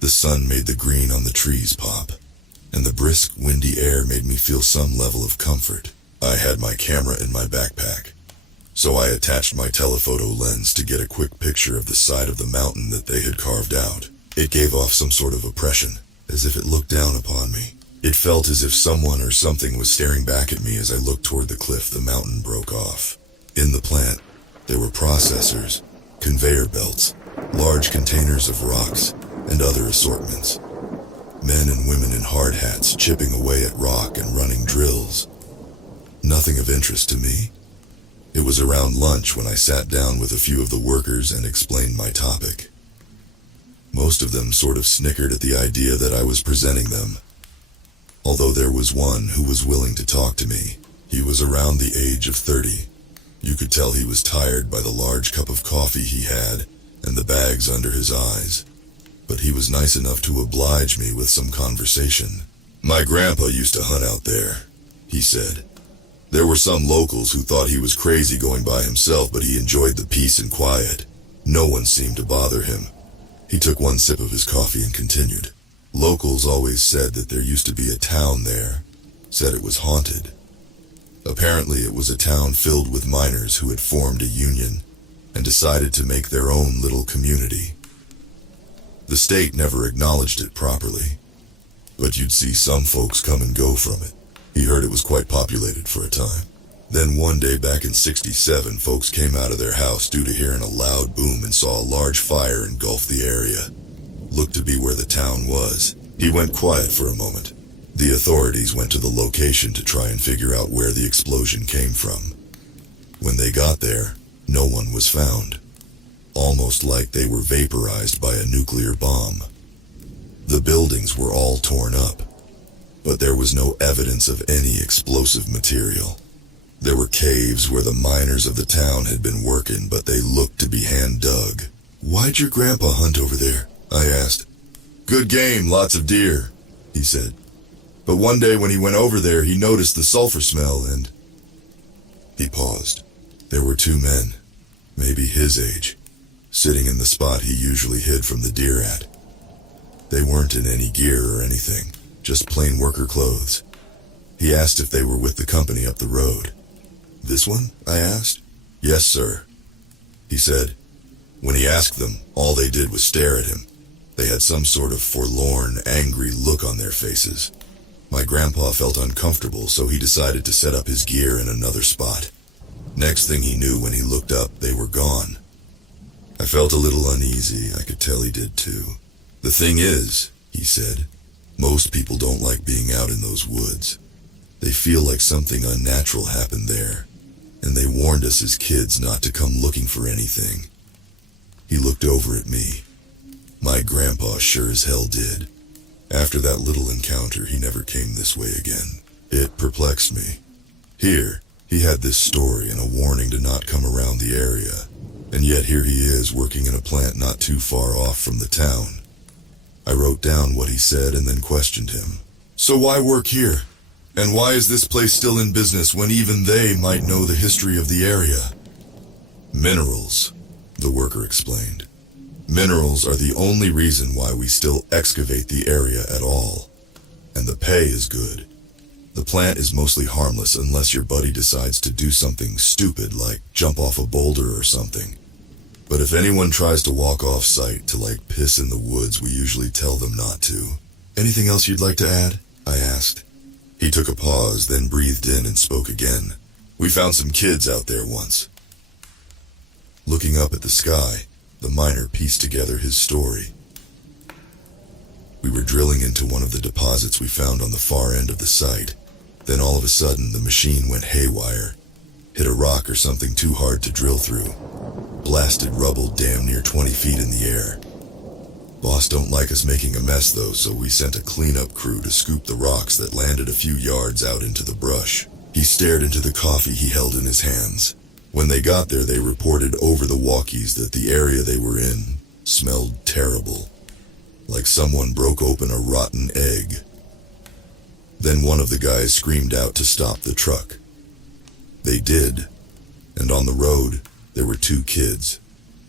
The sun made the green on the trees pop, and the brisk, windy air made me feel some level of comfort. I had my camera in my backpack, so I attached my telephoto lens to get a quick picture of the side of the mountain that they had carved out. It gave off some sort of oppression, as if it looked down upon me. It felt as if someone or something was staring back at me as I looked toward the cliff the mountain broke off. In the plant, there were processors, conveyor belts, large containers of rocks, and other assortments. Men and women in hard hats chipping away at rock and running drills. Nothing of interest to me. It was around lunch when I sat down with a few of the workers and explained my topic. Most of them sort of snickered at the idea that I was presenting them, although there was one who was willing to talk to me. He was around the age of 30. You could tell he was tired by the large cup of coffee he had and the bags under his eyes, but he was nice enough to oblige me with some conversation. "My grandpa used to hunt out there," he said. "There were some locals who thought he was crazy going by himself, but he enjoyed the peace and quiet. No one seemed to bother him." He took one sip of his coffee and continued. "Locals always said that there used to be a town there, said it was haunted. Apparently it was a town filled with miners who had formed a union and decided to make their own little community. The state never acknowledged it properly, but you'd see some folks come and go from it. He heard it was quite populated for a time. Then one day back in '67, folks came out of their house due to hearing a loud boom and saw a large fire engulf the area. Looked to be where the town was. He went quiet for a moment. The authorities went to the location to try and figure out where the explosion came from. When they got there, no one was found. almost like they were vaporized by a nuclear bomb. The buildings were all torn up, but there was no evidence of any explosive material. There were caves where the miners of the town had been working, but they looked to be hand-dug. "Why'd your grandpa hunt over there?" I asked. "Good game, lots of deer," he said. "But one day when he went over there, he noticed the sulfur smell and..." He paused. There were two men, maybe his age, sitting in the spot he usually hid from the deer at. They weren't in any gear or anything, just plain worker clothes. He asked if they were with the company up the road. "This one?" I asked. "Yes, sir," he said. When he asked them, all they did was stare at him. They had some sort of forlorn, angry look on their faces. My grandpa felt uncomfortable, so he decided to set up his gear in another spot. Next thing he knew, when he looked up, they were gone. I felt a little uneasy. I could tell he did too. "The thing is," he said, "most people don't like being out in those woods. They feel like something unnatural happened there, and they warned us as kids not to come looking for anything." He looked over at me. My grandpa sure as hell did. After that little encounter, he never came this way again. It perplexed me. Here, he had this story and a warning to not come around the area, and yet here he is working in a plant not too far off from the town. I wrote down what he said and then questioned him. "So why work here? And why is this place still in business when even they might know the history of the area?" "Minerals," the worker explained. "Minerals are the only reason why we still excavate the area at all. And the pay is good. The plant is mostly harmless unless your buddy decides to do something stupid like jump off a boulder or something. But if anyone tries to walk off site to like piss in the woods, we usually tell them not to." "Anything else you'd like to add?" I asked. He took a pause, then breathed in and spoke again. "We found some kids out there once." Looking up at the sky, the miner pieced together his story. "We were drilling into one of the deposits we found on the far end of the site. Then all of a sudden, the machine went haywire. Hit a rock or something too hard to drill through. Blasted rubble damn near 20 feet in the air. Boss don't like us making a mess though, so we sent a cleanup crew to scoop the rocks that landed a few yards out into the brush." He stared into the coffee he held in his hands. "When they got there, they reported over the walkies that the area they were in smelled terrible, like someone broke open a rotten egg. Then one of the guys screamed out to stop the truck. They did, and on the road, there were two kids.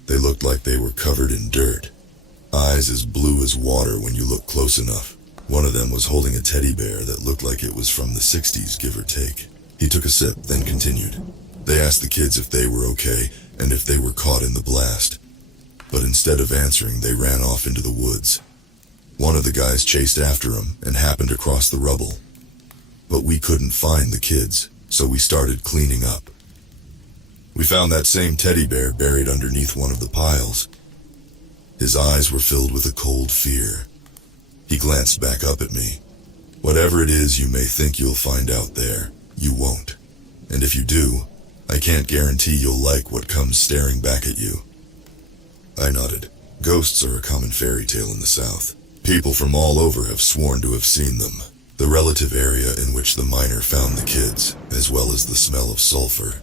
They looked like they were covered in dirt. Eyes as blue as water when you look close enough. One of them was holding a teddy bear that looked like it was from the 60s, give or take." He took a sip, then continued. "They asked the kids if they were okay and if they were caught in the blast. But instead of answering, they ran off into the woods. One of the guys chased after them and happened across the rubble. But we couldn't find the kids, so we started cleaning up. We found that same teddy bear buried underneath one of the piles." His eyes were filled with a cold fear. He glanced back up at me. "Whatever it is you may think you'll find out there, you won't. And if you do, I can't guarantee you'll like what comes staring back at you." I nodded. Ghosts are a common fairy tale in the South. People from all over have sworn to have seen them. The relative area in which the miner found the kids, as well as the smell of sulfur,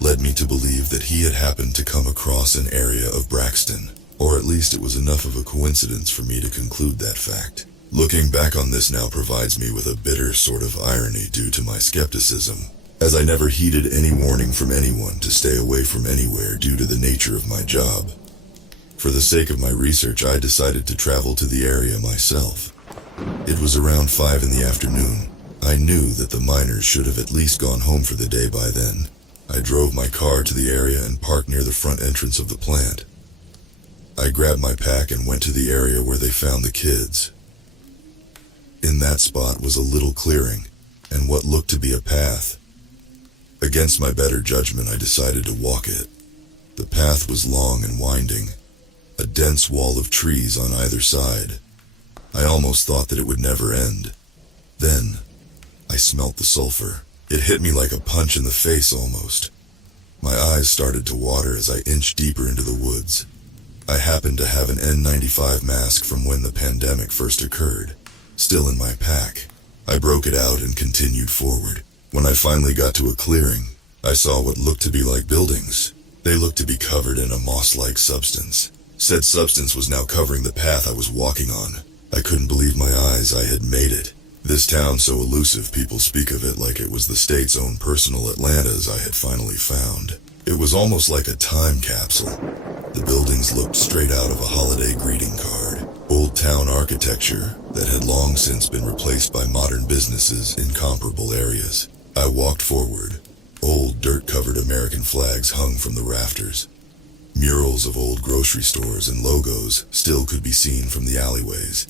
led me to believe that he had happened to come across an area of Braxton, or at least it was enough of a coincidence for me to conclude that fact. Looking back on this now provides me with a bitter sort of irony due to my skepticism, as I never heeded any warning from anyone to stay away from anywhere due to the nature of my job. For the sake of my research, I decided to travel to the area myself. It was around 5 in the afternoon. I knew that the miners should have at least gone home for the day by then. I drove my car to the area and parked near the front entrance of the plant. I grabbed my pack and went to the area where they found the kids. In that spot was a little clearing, and what looked to be a path. Against my better judgment, I decided to walk it. The path was long and winding, a dense wall of trees on either side. I almost thought that it would never end. Then, I smelt the sulfur. It hit me like a punch in the face almost. My eyes started to water as I inched deeper into the woods. I happened to have an N95 mask from when the pandemic first occurred, still in my pack. I broke it out and continued forward. When I finally got to a clearing, I saw what looked to be like buildings. They looked to be covered in a moss-like substance. Said substance was now covering the path I was walking on. I couldn't believe my eyes. I had made it. This town so elusive, people speak of it like it was the state's own personal Atlantis I had finally found. It was almost like a time capsule. The buildings looked straight out of a holiday greeting card. Old town architecture that had long since been replaced by modern businesses in comparable areas. I walked forward. Old dirt-covered American flags hung from the rafters. Murals of old grocery stores and logos still could be seen from the alleyways,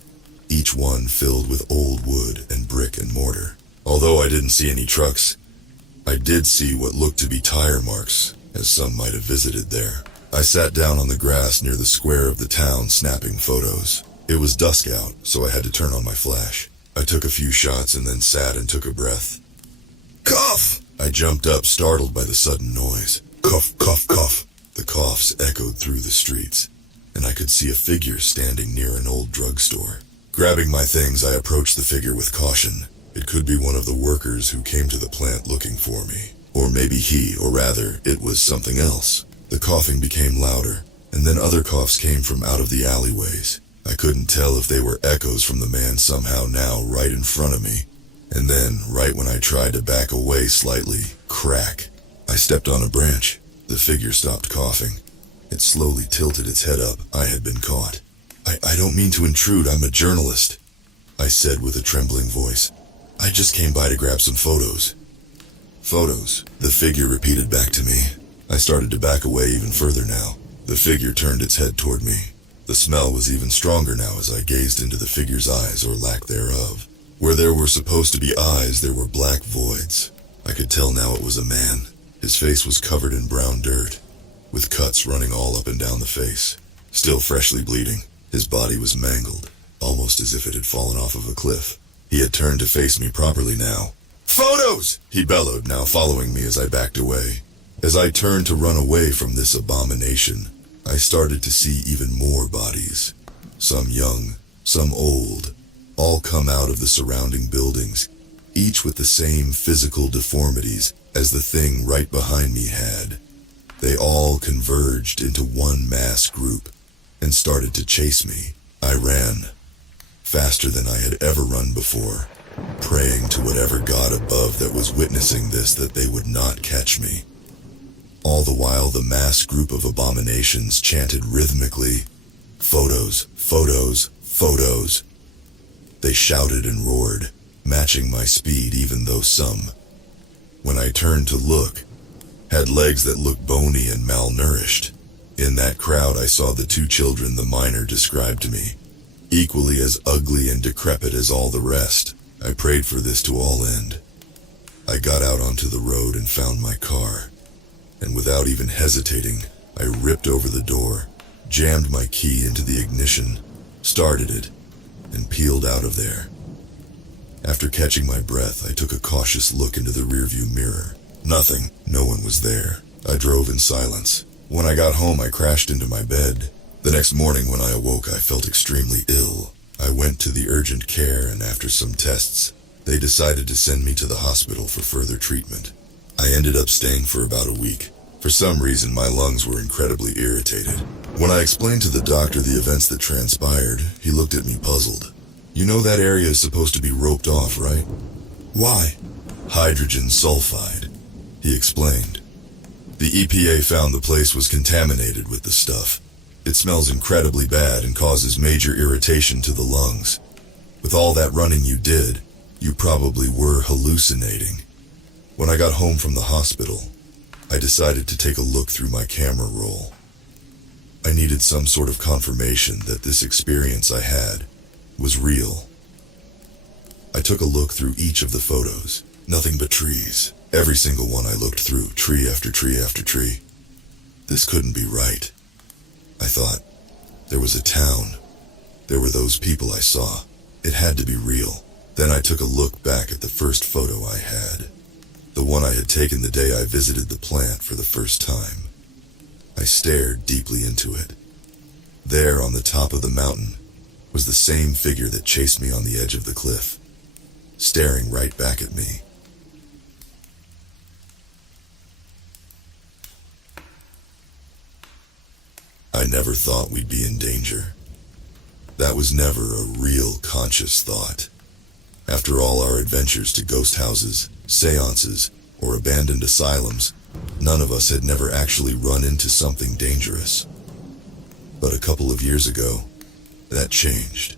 each one filled with old wood and brick and mortar. Although I didn't see any trucks, I did see what looked to be tire marks, as some might have visited there. I sat down on the grass near the square of the town, snapping photos. It was dusk out, so I had to turn on my flash. I took a few shots and then sat and took a breath. Cough! I jumped up, startled by the sudden noise. Cough, cough, cough. The coughs echoed through the streets, and I could see a figure standing near an old drugstore. Grabbing my things, I approached the figure with caution. It could be one of the workers who came to the plant looking for me. Or maybe he, or rather, it was something else. The coughing became louder, and then other coughs came from out of the alleyways. I couldn't tell if they were echoes from the man somehow now right in front of me. And then, right when I tried to back away slightly, crack, I stepped on a branch. The figure stopped coughing. It slowly tilted its head up. I had been caught. I don't mean to intrude, I'm a journalist, I said with a trembling voice. I just came by to grab some photos. Photos, the figure repeated back to me. I started to back away even further now. The figure turned its head toward me. The smell was even stronger now as I gazed into the figure's eyes, or lack thereof. Where there were supposed to be eyes, there were black voids. I could tell now it was a man. His face was covered in brown dirt, with cuts running all up and down the face. Still freshly bleeding, his body was mangled, almost as if it had fallen off of a cliff. He had turned to face me properly now. Photos! He bellowed, now following me as I backed away. As I turned to run away from this abomination, I started to see even more bodies. Some young, some old, all come out of the surrounding buildings, each with the same physical deformities as the thing right behind me had. They all converged into one mass group and started to chase me. I ran, faster than I had ever run before, praying to whatever God above that was witnessing this that they would not catch me. All the while the mass group of abominations chanted rhythmically, "Photos, photos, photos." They shouted and roared, matching my speed even though some, when I turned to look, had legs that looked bony and malnourished. In that crowd I saw the two children the miner described to me, equally as ugly and decrepit as all the rest. I prayed for this to all end. I got out onto the road and found my car, and without even hesitating, I ripped over the door, jammed my key into the ignition, started it, and peeled out of there. After catching my breath, I took a cautious look into the rearview mirror. Nothing. No one was there. I drove in silence. When I got home, I crashed into my bed. The next morning when I awoke, I felt extremely ill. I went to the urgent care, and after some tests, they decided to send me to the hospital for further treatment. I ended up staying for about a week. For some reason, my lungs were incredibly irritated. When I explained to the doctor the events that transpired, he looked at me puzzled. You know that area is supposed to be roped off, right? Why? Hydrogen sulfide, he explained. The EPA found the place was contaminated with the stuff. It smells incredibly bad and causes major irritation to the lungs. With all that running you did, you probably were hallucinating. When I got home from the hospital, I decided to take a look through my camera roll. I needed some sort of confirmation that this experience I had was real. I took a look through each of the photos. Nothing but trees. Every single one I looked through, tree after tree after tree. This couldn't be right. I thought, there was a town. There were those people I saw. It had to be real. Then I took a look back at the first photo I had. The one I had taken the day I visited the plant for the first time. I stared deeply into it. There, on the top of the mountain, was the same figure that chased me on the edge of the cliff, staring right back at me. I never thought we'd be in danger. That was never a real conscious thought. After all our adventures to ghost houses, seances, or abandoned asylums, none of us had never actually run into something dangerous. But a couple of years ago, that changed.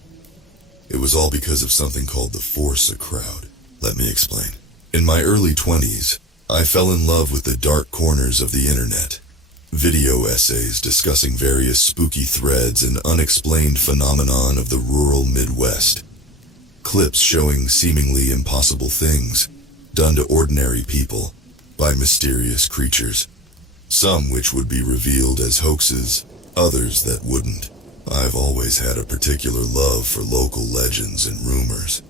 It was all because of something called the Foursacrowd. Let me explain. In my early 20s, I fell in love with the dark corners of the internet. Video essays discussing various spooky threads and unexplained phenomenon of the rural Midwest. Clips showing seemingly impossible things done to ordinary people by mysterious creatures. Some which would be revealed as hoaxes, others that wouldn't. I've always had a particular love for local legends and rumors.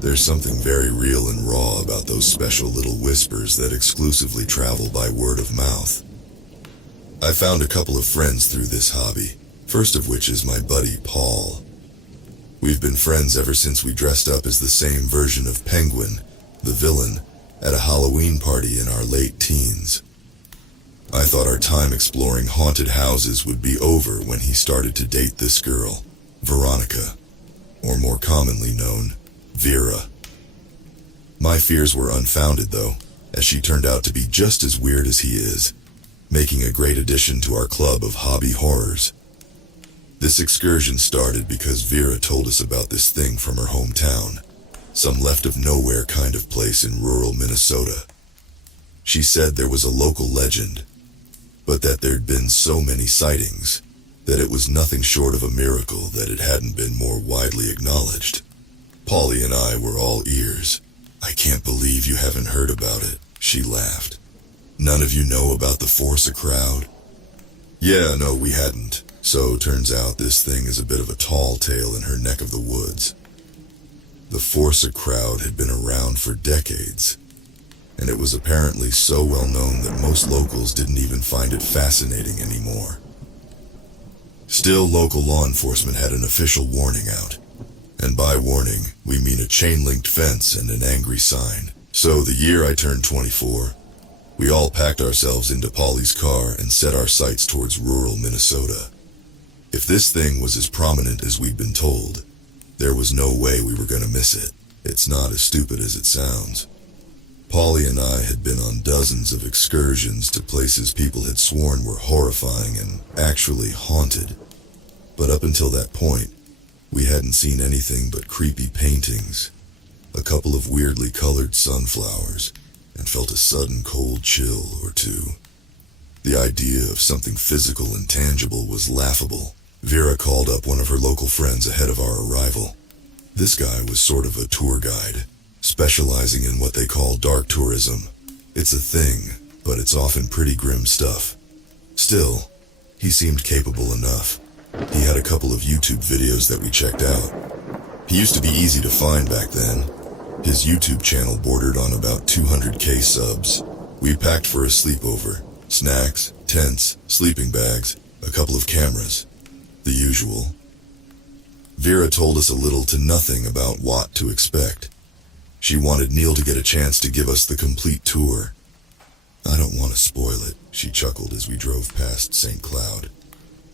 There's something very real and raw about those special little whispers that exclusively travel by word of mouth. I found a couple of friends through this hobby, first of which is my buddy Paul. We've been friends ever since we dressed up as the same version of Penguin, the villain, at a Halloween party in our late teens. I thought our time exploring haunted houses would be over when he started to date this girl, Veronica, or more commonly known, Vera. My fears were unfounded though, as she turned out to be just as weird as he is, making a great addition to our club of hobby horrors. This excursion started because Vera told us about this thing from her hometown, some left-of-nowhere kind of place in rural Minnesota. She said there was a local legend, but that there'd been so many sightings that it was nothing short of a miracle that it hadn't been more widely acknowledged. Polly and I were all ears. "I can't believe you haven't heard about it," she laughed. "None of you know about the Foursacrowd?" Yeah, no, we hadn't. So turns out this thing is a bit of a tall tale in her neck of the woods. The Foursacrowd had been around for decades, and it was apparently so well known that most locals didn't even find it fascinating anymore. Still, local law enforcement had an official warning out. And by warning, we mean a chain-linked fence and an angry sign. So the year I turned 24, we all packed ourselves into Polly's car and set our sights towards rural Minnesota. If this thing was as prominent as we'd been told, there was no way we were going to miss it. It's not as stupid as it sounds. Polly and I had been on dozens of excursions to places people had sworn were horrifying and actually haunted. But up until that point, we hadn't seen anything but creepy paintings, a couple of weirdly colored sunflowers, and felt a sudden cold chill or two. The idea of something physical and tangible was laughable. Vera called up one of her local friends ahead of our arrival. This guy was sort of a tour guide, specializing in what they call dark tourism. It's a thing, but it's often pretty grim stuff. Still, he seemed capable enough. He had a couple of YouTube videos that we checked out. He used to be easy to find back then. His YouTube channel bordered on about 200K subs. We packed for a sleepover. Snacks, tents, sleeping bags, a couple of cameras. The usual. Vera told us a little to nothing about what to expect. She wanted Neil to get a chance to give us the complete tour. "I don't want to spoil it," she chuckled as we drove past St. Cloud.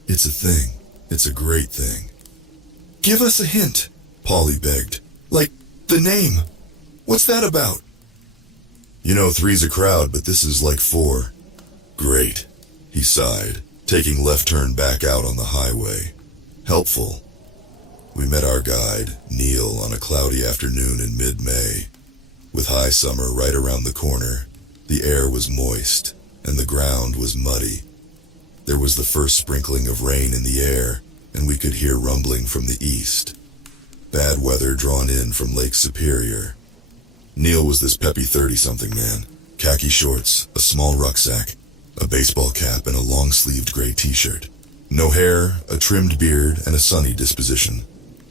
"It's a thing. It's a great thing." "Give us a hint," Polly begged. "Like, the name. What's that about?" "You know, three's a crowd, but this is like four." "Great," he sighed, taking left turn back out on the highway. Helpful. We met our guide, Neil, on a cloudy afternoon in mid-May. With high summer right around the corner, the air was moist, and the ground was muddy. There was the first sprinkling of rain in the air, and we could hear rumbling from the east. Bad weather drawn in from Lake Superior. Neil was this peppy 30-something man. Khaki shorts, a small rucksack, a baseball cap, and a long-sleeved gray t-shirt. No hair, a trimmed beard, and a sunny disposition.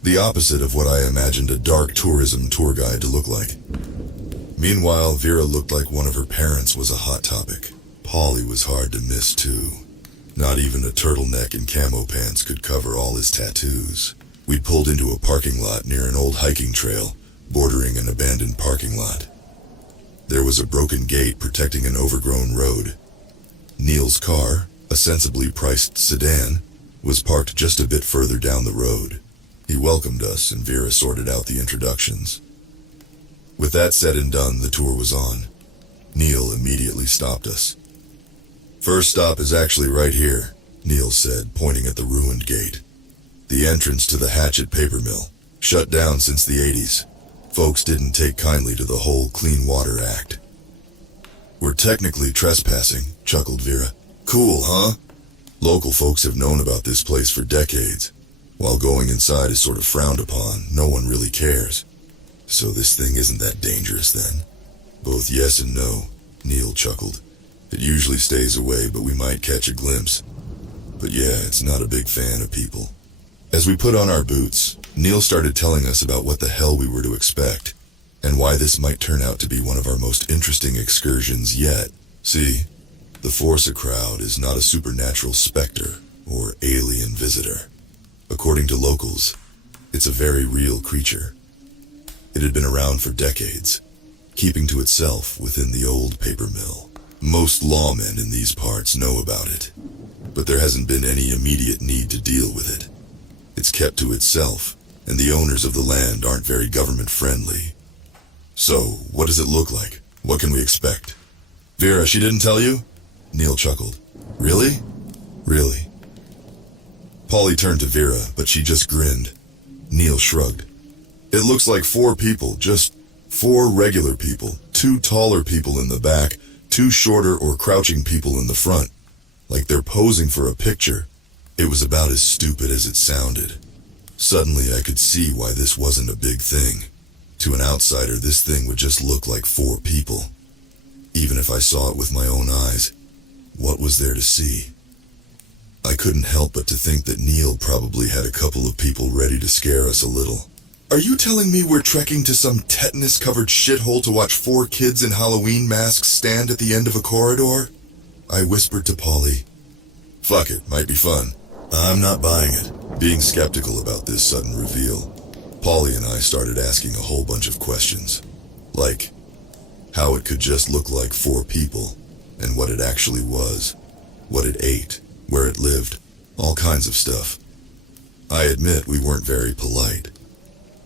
The opposite of what I imagined a dark tourism tour guide to look like. Meanwhile, Vera looked like one of her parents was a hot topic. Polly was hard to miss, too. Not even a turtleneck and camo pants could cover all his tattoos. We pulled into a parking lot near an old hiking trail, bordering an abandoned parking lot. There was a broken gate protecting an overgrown road. Neil's car, a sensibly priced sedan, was parked just a bit further down the road. He welcomed us and Vera sorted out the introductions. With that said and done, the tour was on. Neil immediately stopped us. "First stop is actually right here," Neil said, pointing at the ruined gate. "The entrance to the Hatchet paper mill, shut down since the 80s. Folks didn't take kindly to the whole Clean Water Act." "We're technically trespassing," chuckled Vera. "Cool, huh? Local folks have known about this place for decades. While going inside is sort of frowned upon, no one really cares. So this thing isn't that dangerous then?" "Both yes and no," Neil chuckled. "It usually stays away, but we might catch a glimpse. But yeah, it's not a big fan of people." As we put on our boots, Neil started telling us about what the hell we were to expect, and why this might turn out to be one of our most interesting excursions yet. See, the Foursacrowd is not a supernatural specter or alien visitor. According to locals, it's a very real creature. It had been around for decades, keeping to itself within the old paper mill. Most lawmen in these parts know about it, but there hasn't been any immediate need to deal with it. It's kept to itself, and the owners of the land aren't very government-friendly. "So, what does it look like? What can we expect?" "Vera, she didn't tell you?" Neil chuckled. "Really?" "Really." Polly turned to Vera, but she just grinned. Neil shrugged. "It looks like 4 people, just 4 regular people. 2 taller people in the back, 2 shorter or crouching people in the front. Like they're posing for a picture." It was about as stupid as it sounded. Suddenly I could see why this wasn't a big thing. To an outsider, this thing would just look like 4 people. Even if I saw it with my own eyes, what was there to see? I couldn't help but to think that Neil probably had a couple of people ready to scare us a little. "Are you telling me we're trekking to some tetanus-covered shithole to watch 4 kids in Halloween masks stand at the end of a corridor?" I whispered to Polly. "Fuck it, might be fun." I'm not buying it. Being skeptical about this sudden reveal, Polly and I started asking a whole bunch of questions. Like, how it could just look like 4 people, and what it actually was, what it ate, where it lived, all kinds of stuff. I admit we weren't very polite.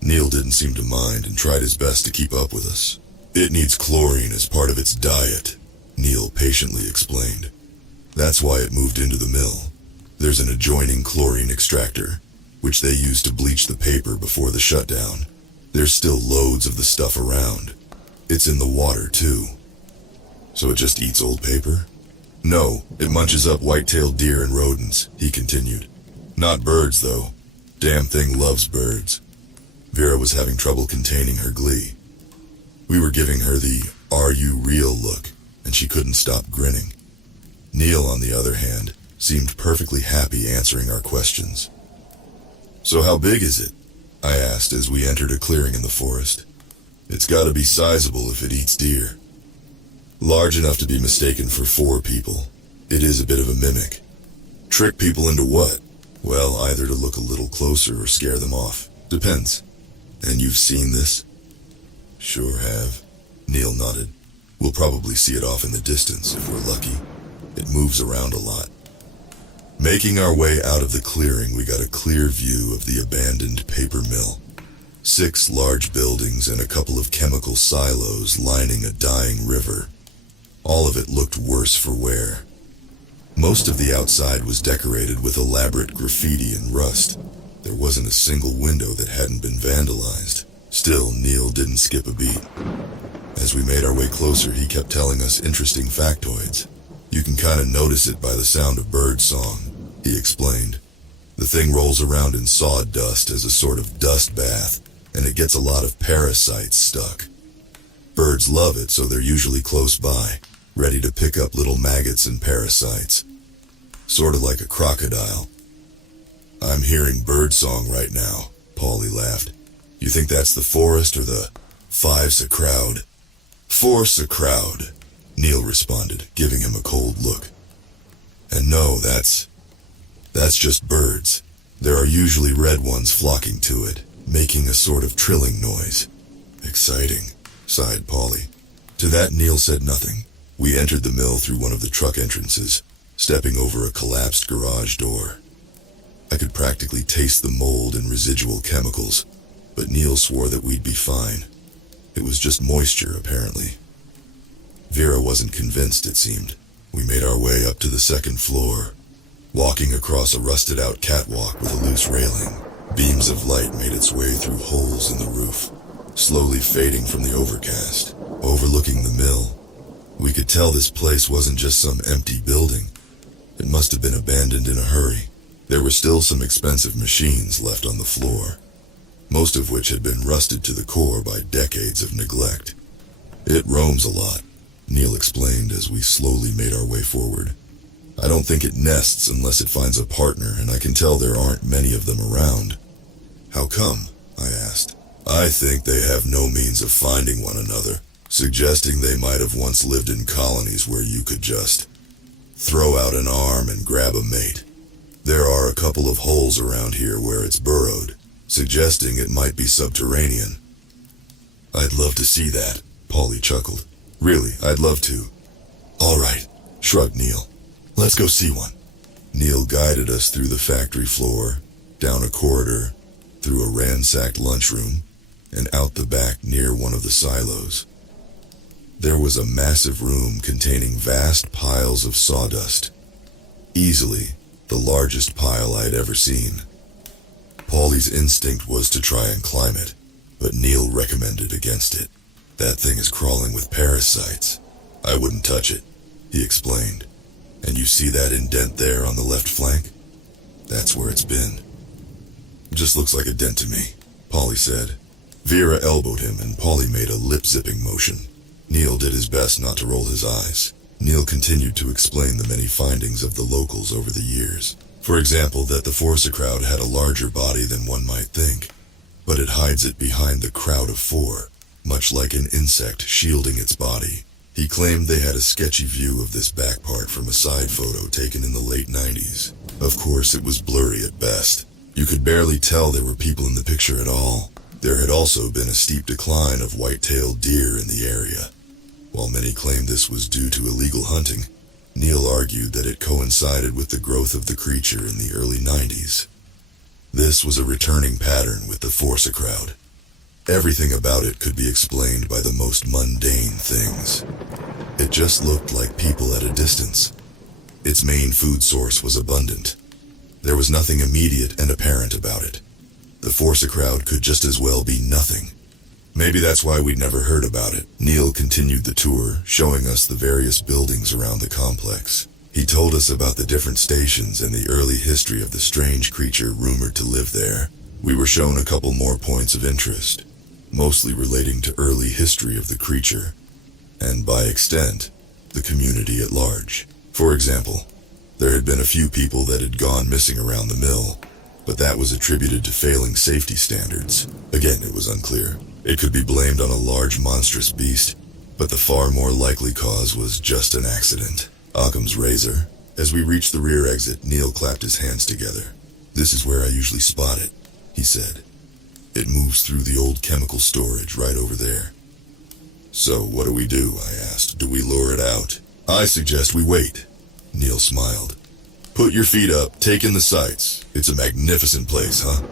Neil didn't seem to mind and tried his best to keep up with us. "It needs chlorine as part of its diet," Neil patiently explained. "That's why it moved into the mill. There's an adjoining chlorine extractor, which they use to bleach the paper before the shutdown. There's still loads of the stuff around. It's in the water, too." "So it just eats old paper?" "No, it munches up white-tailed deer and rodents," he continued. "Not birds, though. Damn thing loves birds." Vera was having trouble containing her glee. We were giving her the "are you real" look, and she couldn't stop grinning. Neil, on the other hand, seemed perfectly happy answering our questions. "So how big is it?" I asked as we entered a clearing in the forest. "It's gotta be sizable if it eats deer." "Large enough to be mistaken for 4 people. It is a bit of a mimic." "Trick people into what?" "Well, either to look a little closer or scare them off. Depends." "And you've seen this?" "Sure have." Neil nodded. "We'll probably see it off in the distance if we're lucky. It moves around a lot." Making our way out of the clearing, we got a clear view of the abandoned paper mill. 6 large buildings and a couple of chemical silos lining a dying river. All of it looked worse for wear. Most of the outside was decorated with elaborate graffiti and rust. There wasn't a single window that hadn't been vandalized. Still, Neil didn't skip a beat. As we made our way closer, he kept telling us interesting factoids. "You can kind of notice it by the sound of bird song," he explained. "The thing rolls around in sawdust as a sort of dust bath, and it gets a lot of parasites stuck. Birds love it, so they're usually close by, ready to pick up little maggots and parasites. Sort of like a crocodile." "I'm hearing bird song right now," Paulie laughed. "You think that's the forest or the Foursacrowd?" "Foursacrowd," Neil responded, giving him a cold look. And no, that's just birds. There are usually red ones flocking to it, making a sort of trilling noise. Exciting, sighed Polly. To that Neil said nothing. We entered the mill through one of the truck entrances, stepping over a collapsed garage door. I could practically taste the mold and residual chemicals, but Neil swore that we'd be fine. It was just moisture, apparently. Vera wasn't convinced, it seemed. We made our way up to the second floor, walking across a rusted-out catwalk with a loose railing. Beams of light made its way through holes in the roof, slowly fading from the overcast. Overlooking the mill, we could tell this place wasn't just some empty building. It must have been abandoned in a hurry. There were still some expensive machines left on the floor, most of which had been rusted to the core by decades of neglect. It roams a lot, Neil explained as we slowly made our way forward. I don't think it nests unless it finds a partner, and I can tell there aren't many of them around. How come? I asked. I think they have no means of finding one another, suggesting they might have once lived in colonies where you could just throw out an arm and grab a mate. There are a couple of holes around here where it's burrowed, suggesting it might be subterranean. I'd love to see that, Polly chuckled. Really, I'd love to. All right, shrugged Neil. Let's go see one. Neil guided us through the factory floor, down a corridor, through a ransacked lunchroom, and out the back near one of the silos. There was a massive room containing vast piles of sawdust. Easily the largest pile I'd ever seen. Paulie's instinct was to try and climb it, but Neil recommended against it. That thing is crawling with parasites. I wouldn't touch it, he explained. And you see that indent there on the left flank? That's where it's been. Just looks like a dent to me, Polly said. Vera elbowed him and Polly made a lip-zipping motion. Neil did his best not to roll his eyes. Neil continued to explain the many findings of the locals over the years. For example, that the Foursacrowd had a larger body than one might think, but it hides it behind the crowd of four, much like an insect shielding its body. He claimed they had a sketchy view of this back part from a side photo taken in the late 90s. Of course, it was blurry at best. You could barely tell there were people in the picture at all. There had also been a steep decline of white-tailed deer in the area. While many claimed this was due to illegal hunting, Neil argued that it coincided with the growth of the creature in the early 90s. This was a returning pattern with the Foursacrowd. Everything about it could be explained by the most mundane things. It just looked like people at a distance. Its main food source was abundant. There was nothing immediate and apparent about it. The Foursacrowd could just as well be nothing. Maybe that's why we'd never heard about it. Neil continued the tour, showing us the various buildings around the complex. He told us about the different stations and the early history of the strange creature rumored to live there. We were shown a couple more points of interest, mostly relating to early history of the creature, and by extent, the community at large. For example, there had been a few people that had gone missing around the mill, but that was attributed to failing safety standards. Again, it was unclear. It could be blamed on a large monstrous beast, but the far more likely cause was just an accident. Occam's razor. As we reached the rear exit, Neil clapped his hands together. This is where I usually spot it, he said. It moves through the old chemical storage right over there. So what do we do? I asked. Do we lure it out? I suggest we wait. Neil smiled. Put your feet up, take in the sights. It's a magnificent place, huh?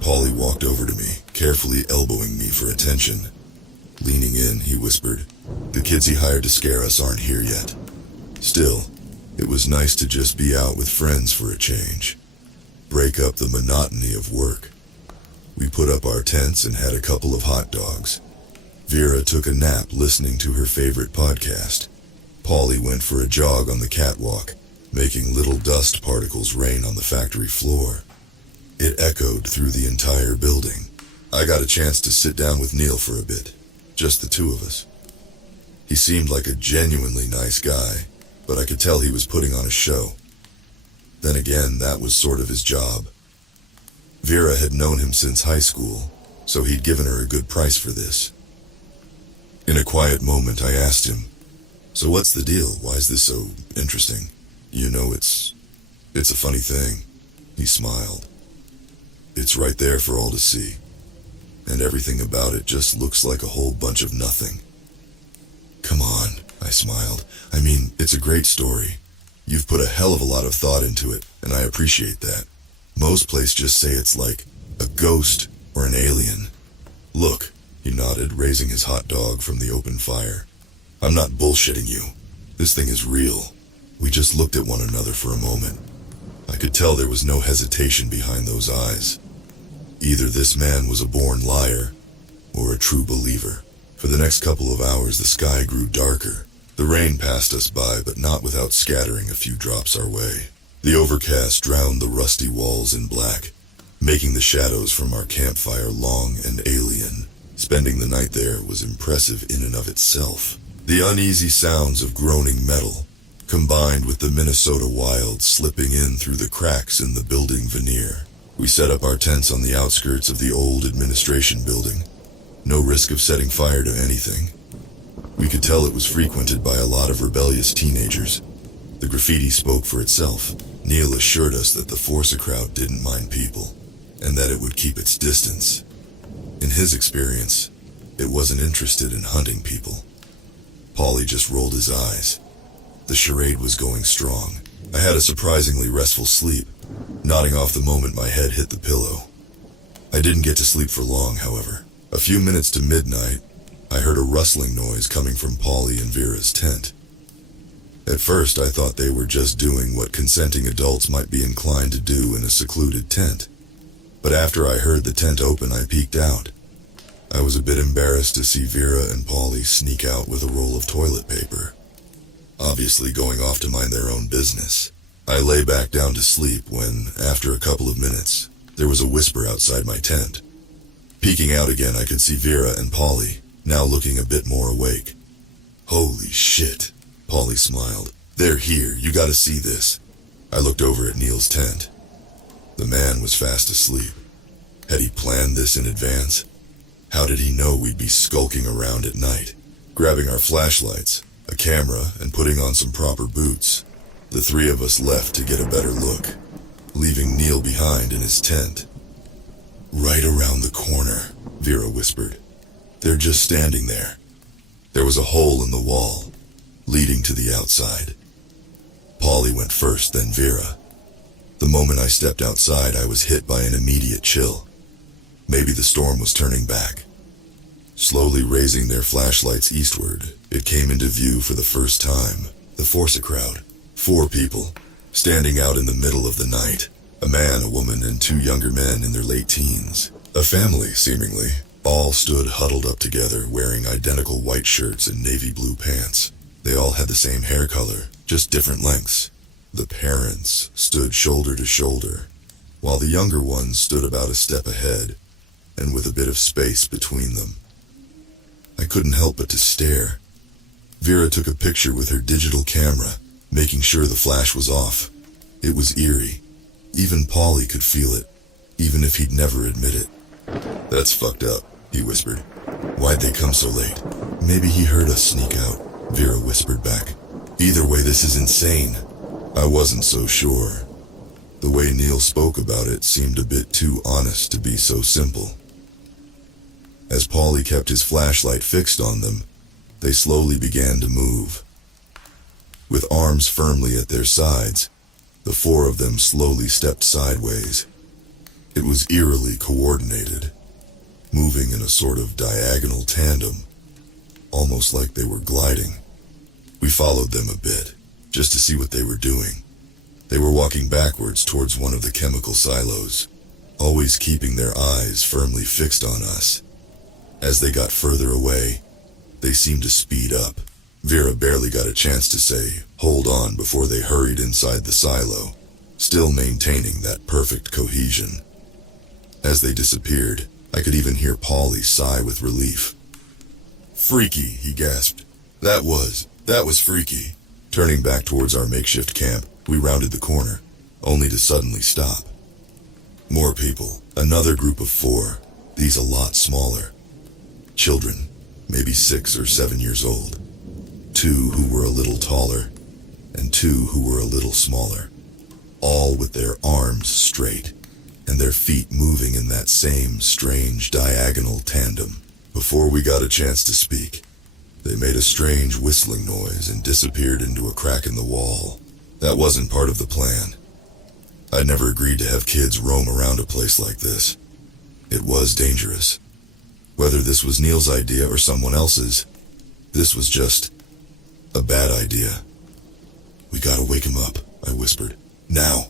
Polly walked over to me, carefully elbowing me for attention. Leaning in, he whispered, the kids he hired to scare us aren't here yet. Still, it was nice to just be out with friends for a change. Break up the monotony of work. We put up our tents and had a couple of hot dogs. Vera took a nap listening to her favorite podcast. Polly went for a jog on the catwalk, making little dust particles rain on the factory floor. It echoed through the entire building. I got a chance to sit down with Neil for a bit, just the two of us. He seemed like a genuinely nice guy, but I could tell he was putting on a show. Then again, that was sort of his job. Vera had known him since high school, so he'd given her a good price for this. In a quiet moment, I asked him, so what's the deal? Why is this so interesting? You know, it's a funny thing. He smiled. It's right there for all to see. And everything about it just looks like a whole bunch of nothing. Come on, I smiled. I mean, it's a great story. You've put a hell of a lot of thought into it, and I appreciate that. Most places just say it's like a ghost or an alien. Look, he nodded, raising his hot dog from the open fire. I'm not bullshitting you. This thing is real. We just looked at one another for a moment. I could tell there was no hesitation behind those eyes. Either this man was a born liar, or a true believer. For the next couple of hours the sky grew darker. The rain passed us by, but not without scattering a few drops our way. The overcast drowned the rusty walls in black, making the shadows from our campfire long and alien. Spending the night there was impressive in and of itself. The uneasy sounds of groaning metal, combined with the Minnesota wild slipping in through the cracks in the building veneer. We set up our tents on the outskirts of the old administration building. No risk of setting fire to anything. We could tell it was frequented by a lot of rebellious teenagers. The graffiti spoke for itself. Neil assured us that the Foursacrowd didn't mind people, and that it would keep its distance. In his experience, it wasn't interested in hunting people. Paulie just rolled his eyes. The charade was going strong. I had a surprisingly restful sleep, nodding off the moment my head hit the pillow. I didn't get to sleep for long, however. A few minutes to midnight, I heard a rustling noise coming from Paulie and Vera's tent. At first, I thought they were just doing what consenting adults might be inclined to do in a secluded tent. But after I heard the tent open, I peeked out. I was a bit embarrassed to see Vera and Paulie sneak out with a roll of toilet paper, obviously going off to mind their own business. I lay back down to sleep when, after a couple of minutes, there was a whisper outside my tent. Peeking out again, I could see Vera and Paulie, now looking a bit more awake. Holy shit, Paulie smiled. They're here, you gotta see this. I looked over at Neil's tent. The man was fast asleep. Had he planned this in advance? How did he know we'd be skulking around at night, grabbing our flashlights, a camera, and putting on some proper boots? The three of us left to get a better look, leaving Neil behind in his tent. Right around the corner, Vera whispered. They're just standing there. There was a hole in the wall, leading to the outside. Paulie went first, then Vera. The moment I stepped outside, I was hit by an immediate chill. Maybe the storm was turning back. Slowly raising their flashlights eastward, it came into view for the first time. The Foursacrowd. 4 people, standing out in the middle of the night. A man, a woman, and 2 younger men in their late teens. A family, seemingly. All stood huddled up together, wearing identical white shirts and navy blue pants. They all had the same hair color, just different lengths. The parents stood shoulder to shoulder, while the younger ones stood about a step ahead, and with a bit of space between them. I couldn't help but to stare. Vera took a picture with her digital camera, making sure the flash was off. It was eerie. Even Paulie could feel it, even if he'd never admit it. That's fucked up, he whispered. Why'd they come so late? Maybe he heard us sneak out, Vera whispered back. Either way, this is insane. I wasn't so sure. The way Neil spoke about it seemed a bit too honest to be so simple. As Paulie kept his flashlight fixed on them, they slowly began to move. With arms firmly at their sides, the 4 of them slowly stepped sideways. It was eerily coordinated, moving in a sort of diagonal tandem, almost like they were gliding. We followed them a bit, just to see what they were doing. They were walking backwards towards one of the chemical silos, always keeping their eyes firmly fixed on us. As they got further away, they seemed to speed up. Vera barely got a chance to say, "Hold on," before they hurried inside the silo, still maintaining that perfect cohesion. As they disappeared, I could even hear Paulie sigh with relief. "Freaky," he gasped. That was freaky." Turning back towards our makeshift camp, we rounded the corner, only to suddenly stop. More people, another group of 4, these a lot smaller. Children, maybe 6 or 7 years old. 2 who were a little taller. and 2 who were a little smaller, all with their arms straight and their feet moving in that same strange diagonal tandem. Before we got a chance to speak, they made a strange whistling noise and disappeared into a crack in the wall. That wasn't part of the plan. I'd never agreed to have kids roam around a place like this. It was dangerous. Whether this was Neil's idea or someone else's, this was just a bad idea. "We gotta wake him up," I whispered. "Now."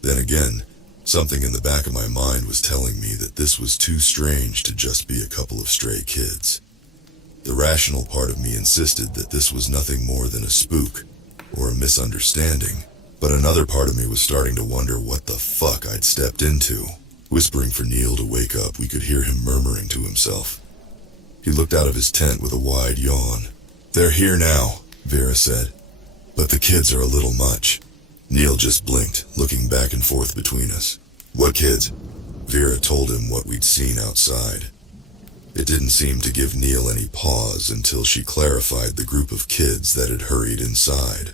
Then again, something in the back of my mind was telling me that this was too strange to just be a couple of stray kids. The rational part of me insisted that this was nothing more than a spook or a misunderstanding, but another part of me was starting to wonder what the fuck I'd stepped into. Whispering for Neil to wake up, we could hear him murmuring to himself. He looked out of his tent with a wide yawn. "They're here now," Vera said. "But the kids are a little much." Neil just blinked, looking back and forth between us. "What kids?" Vera told him what we'd seen outside. It didn't seem to give Neil any pause until she clarified the group of kids that had hurried inside.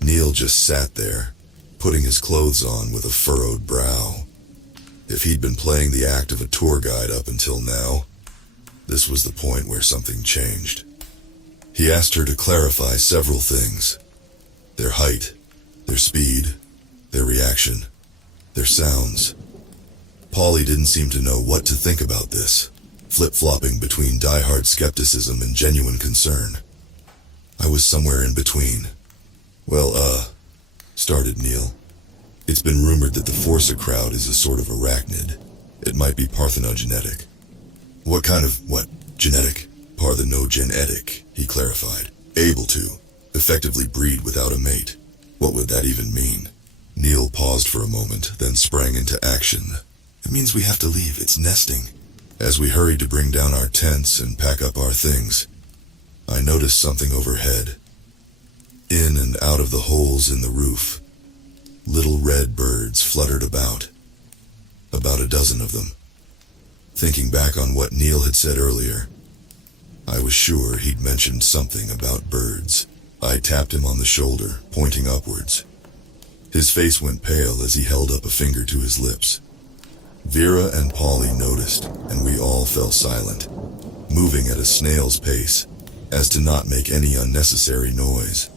Neil just sat there, putting his clothes on with a furrowed brow. If he'd been playing the act of a tour guide up until now, this was the point where something changed. He asked her to clarify several things: their height, their speed, their reaction, their sounds. Polly didn't seem to know what to think about this, flip-flopping between diehard skepticism and genuine concern. I was somewhere in between. "Well, started Neil. "It's been rumored that the Foursacrowd is a sort of arachnid. It might be parthenogenetic." "What kind of, what, genetic?" "Parthenogenetic," he clarified. "Able to, effectively breed without a mate." What would that even mean? Neil paused for a moment, then sprang into action. "It means we have to leave. It's nesting." As we hurried to bring down our tents and pack up our things, I noticed something overhead. In and out of the holes in the roof, little red birds fluttered about a dozen of them. Thinking back on what Neil had said earlier, I was sure he'd mentioned something about birds. I tapped him on the shoulder, pointing upwards. His face went pale as he held up a finger to his lips. Vera and Polly noticed, and we all fell silent, moving at a snail's pace, as to not make any unnecessary noise.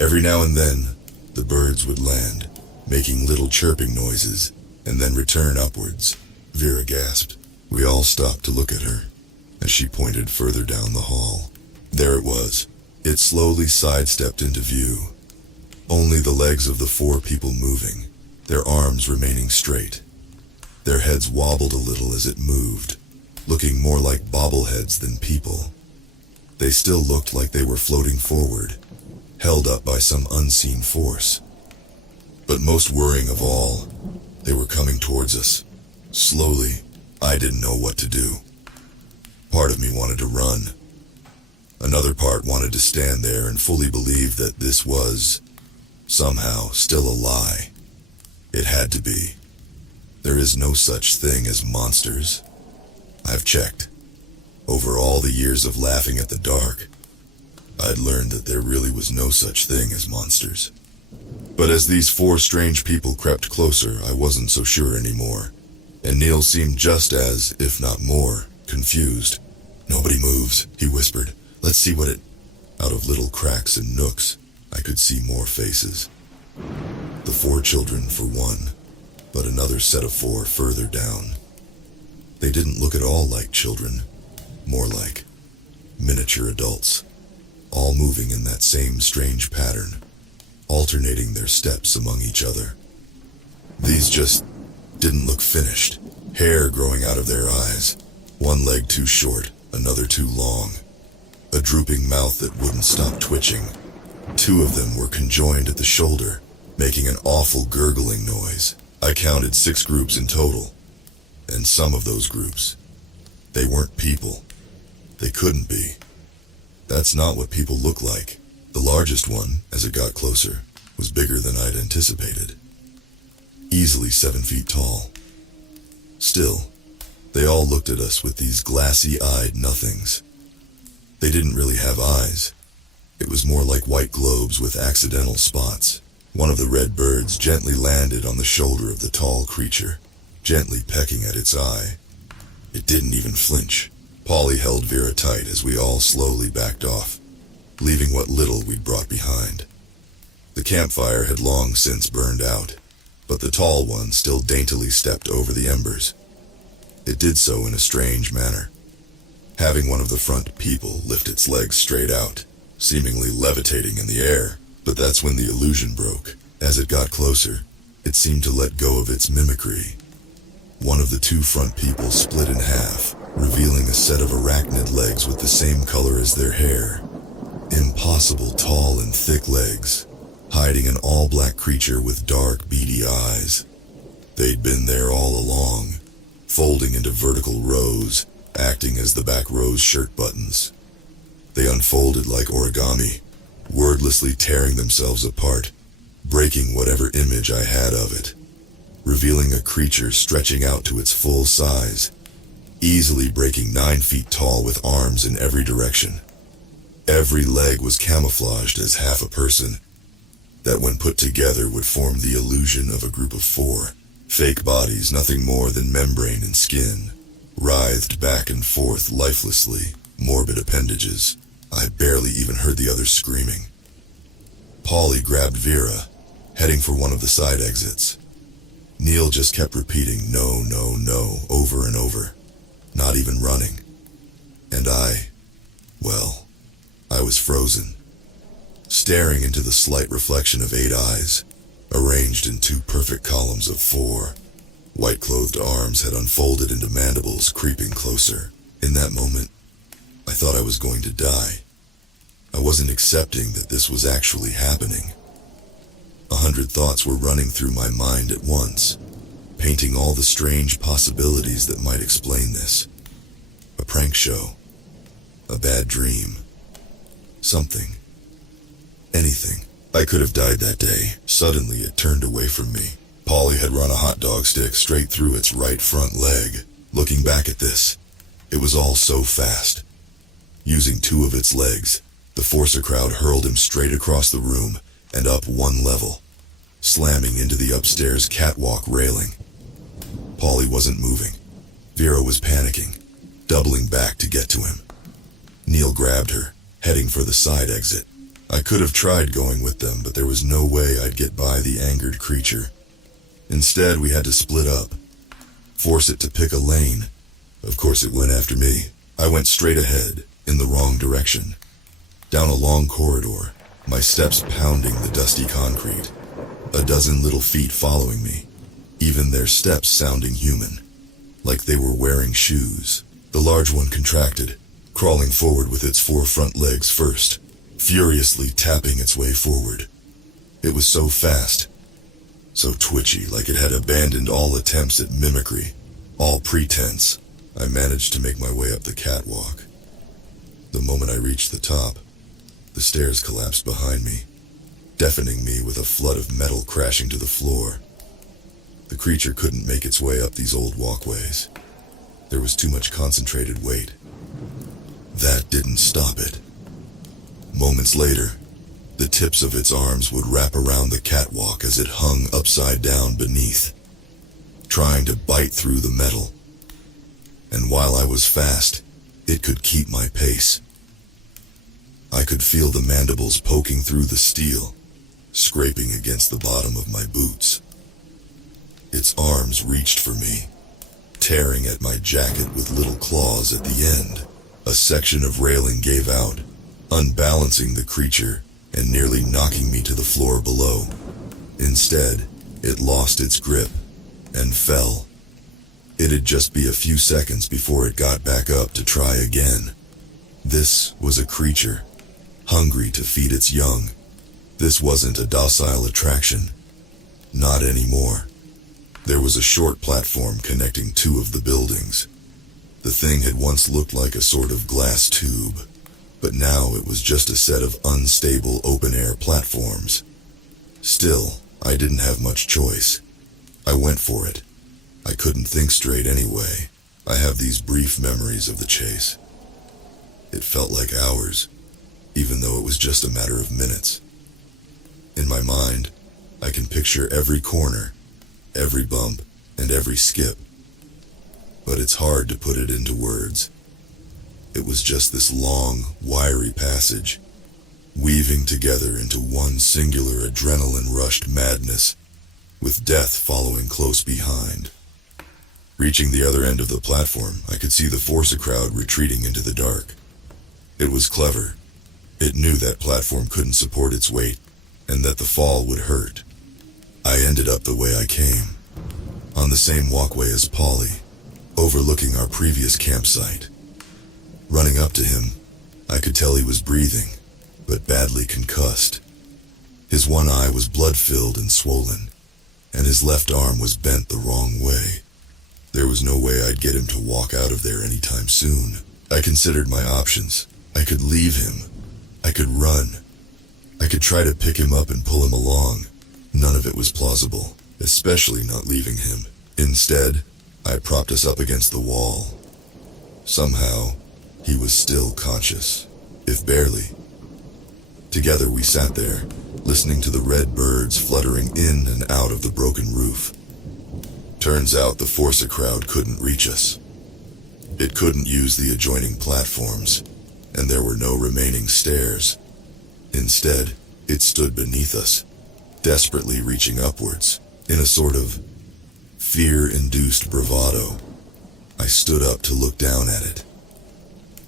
Every now and then, the birds would land, making little chirping noises, and then return upwards. Vera gasped. We all stopped to look at her, as she pointed further down the hall. There it was. It slowly sidestepped into view. Only the legs of the 4 people moving, their arms remaining straight. Their heads wobbled a little as it moved, looking more like bobbleheads than people. They still looked like they were floating forward, held up by some unseen force. But most worrying of all, they were coming towards us. Slowly. I didn't know what to do. Part of me wanted to run. Another part wanted to stand there and fully believe that this was, somehow, still a lie. It had to be. There is no such thing as monsters. I've checked. Over all the years of laughing at the dark, I'd learned that there really was no such thing as monsters. But as these 4 strange people crept closer, I wasn't so sure anymore, and Neil seemed just as, if not more, confused. "Nobody moves," he whispered. "Let's see what it..." Out of little cracks and nooks, I could see more faces. The 4 children, for one, but another set of 4 further down. They didn't look at all like children, more like miniature adults, all moving in that same strange pattern, alternating their steps among each other. These just didn't look finished, hair growing out of their eyes, one leg too short, another too long, a drooping mouth that wouldn't stop twitching. 2 of them were conjoined at the shoulder, making an awful gurgling noise. I counted 6 groups in total, and some of those groups, they weren't people. They couldn't be. That's not what people look like. The largest one, as it got closer, was bigger than I'd anticipated. Easily 7 feet tall. Still, they all looked at us with these glassy-eyed nothings. They didn't really have eyes. It was more like white globes with accidental spots. One of the red birds gently landed on the shoulder of the tall creature, gently pecking at its eye. It didn't even flinch. Polly held Vera tight as we all slowly backed off, leaving what little we'd brought behind. The campfire had long since burned out, but the tall one still daintily stepped over the embers. It did so in a strange manner, having one of the front people lift its legs straight out, seemingly levitating in the air. But that's when the illusion broke. As it got closer, it seemed to let go of its mimicry. One of the two front people split in half, revealing a set of arachnid legs with the same color as their hair. Impossible tall and thick legs, hiding an all-black creature with dark, beady eyes. They'd been there all along, folding into vertical rows, acting as the back row's shirt buttons. They unfolded like origami, wordlessly tearing themselves apart, breaking whatever image I had of it, revealing a creature stretching out to its full size, easily breaking 9 feet tall with arms in every direction. Every leg was camouflaged as half a person, that when put together would form the illusion of a group of 4. Fake bodies, nothing more than membrane and skin, writhed back and forth lifelessly, morbid appendages. I barely even heard the others screaming. Polly grabbed Vera, heading for one of the side exits. Neil just kept repeating no, no, no over and over, not even running. And I was frozen, staring into the slight reflection of 8 eyes, arranged in 2 perfect columns of 4. White-clothed arms had unfolded into mandibles creeping closer. In that moment, I thought I was going to die. I wasn't accepting that this was actually happening. 100 thoughts were running through my mind at once, painting all the strange possibilities that might explain this. A prank show. A bad dream. Something. Anything. I could have died that day. Suddenly it turned away from me. Polly had run a hot dog stick straight through its right front leg. Looking back at this, it was all so fast. Using 2 of its legs, the Foursacrowd hurled him straight across the room and up 1 level, slamming into the upstairs catwalk railing. Polly wasn't moving. Vera was panicking, doubling back to get to him. Neil grabbed her, heading for the side exit. I could have tried going with them, but there was no way I'd get by the angered creature. Instead, we had to split up, force it to pick a lane. Of course it went after me. I went straight ahead, in the wrong direction. Down a long corridor, my steps pounding the dusty concrete. A dozen little feet following me, even their steps sounding human, like they were wearing shoes. The large one contracted, crawling forward with its 4 front legs first, furiously tapping its way forward. It was so fast, so twitchy, like it had abandoned all attempts at mimicry, all pretense. I managed to make my way up the catwalk. The moment I reached the top, the stairs collapsed behind me, deafening me with a flood of metal crashing to the floor. The creature couldn't make its way up these old walkways. There was too much concentrated weight. That didn't stop it. Moments later, the tips of its arms would wrap around the catwalk as it hung upside down beneath, trying to bite through the metal. And while I was fast, it could keep my pace. I could feel the mandibles poking through the steel, scraping against the bottom of my boots. Its arms reached for me, tearing at my jacket with little claws at the end. A section of railing gave out, unbalancing the creature and nearly knocking me to the floor below. Instead, it lost its grip and fell. It'd just be a few seconds before it got back up to try again. This was a creature, hungry to feed its young. This wasn't a docile attraction. Not anymore. There was a short platform connecting 2 of the buildings. The thing had once looked like a sort of glass tube, but now it was just a set of unstable open-air platforms. Still, I didn't have much choice. I went for it. I couldn't think straight anyway. I have these brief memories of the chase. It felt like hours, even though it was just a matter of minutes. In my mind, I can picture every corner, every bump, and every skip. But it's hard to put it into words. It was just this long, wiry passage, weaving together into one singular adrenaline-rushed madness, with death following close behind. Reaching the other end of the platform, I could see the Foursacrowd retreating into the dark. It was clever. It knew that platform couldn't support its weight, and that the fall would hurt. I ended up the way I came, on the same walkway as Polly, overlooking our previous campsite. Running up to him, I could tell he was breathing, but badly concussed. His one eye was blood-filled and swollen, and his left arm was bent the wrong way. There was no way I'd get him to walk out of there anytime soon. I considered my options. I could leave him. I could run. I could try to pick him up and pull him along. None of it was plausible, especially not leaving him. Instead, I propped us up against the wall. Somehow, he was still conscious, if barely. Together we sat there, listening to the red birds fluttering in and out of the broken roof. Turns out the Foursacrowd couldn't reach us. It couldn't use the adjoining platforms, and there were no remaining stairs. Instead, it stood beneath us, desperately reaching upwards, in a sort of fear-induced bravado. I stood up to look down at it.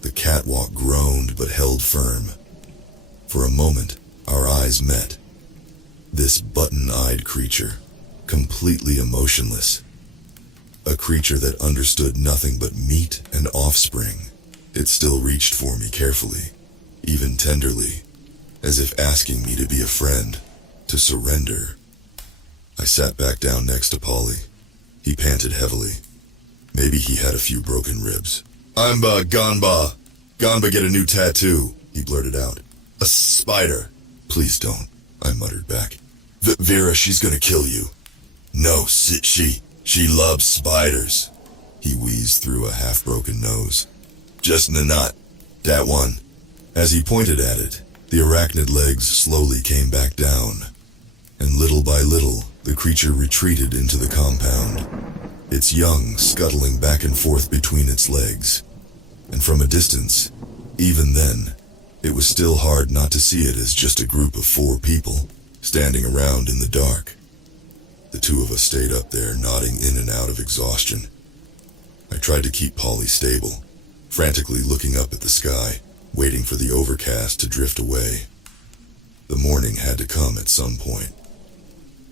The catwalk groaned but held firm. For a moment, our eyes met. This button-eyed creature, completely emotionless. A creature that understood nothing but meat and offspring. It still reached for me carefully, even tenderly, as if asking me to be a friend, to surrender. I sat back down next to Polly. He panted heavily. Maybe he had a few broken ribs. "I'm Ganba. Ganba get a new tattoo," he blurted out. "A spider." "Please don't," I muttered back. Vera, she's gonna kill you." "No, she loves spiders." He wheezed through a half-broken nose. "Just Nanat, that one." As he pointed at it, the arachnid legs slowly came back down, and little by little, the creature retreated into the compound, its young scuttling back and forth between its legs. And from a distance, even then, it was still hard not to see it as just a group of 4 people, standing around in the dark. The 2 of us stayed up there, nodding in and out of exhaustion. I tried to keep Polly stable, frantically looking up at the sky, waiting for the overcast to drift away. The morning had to come at some point.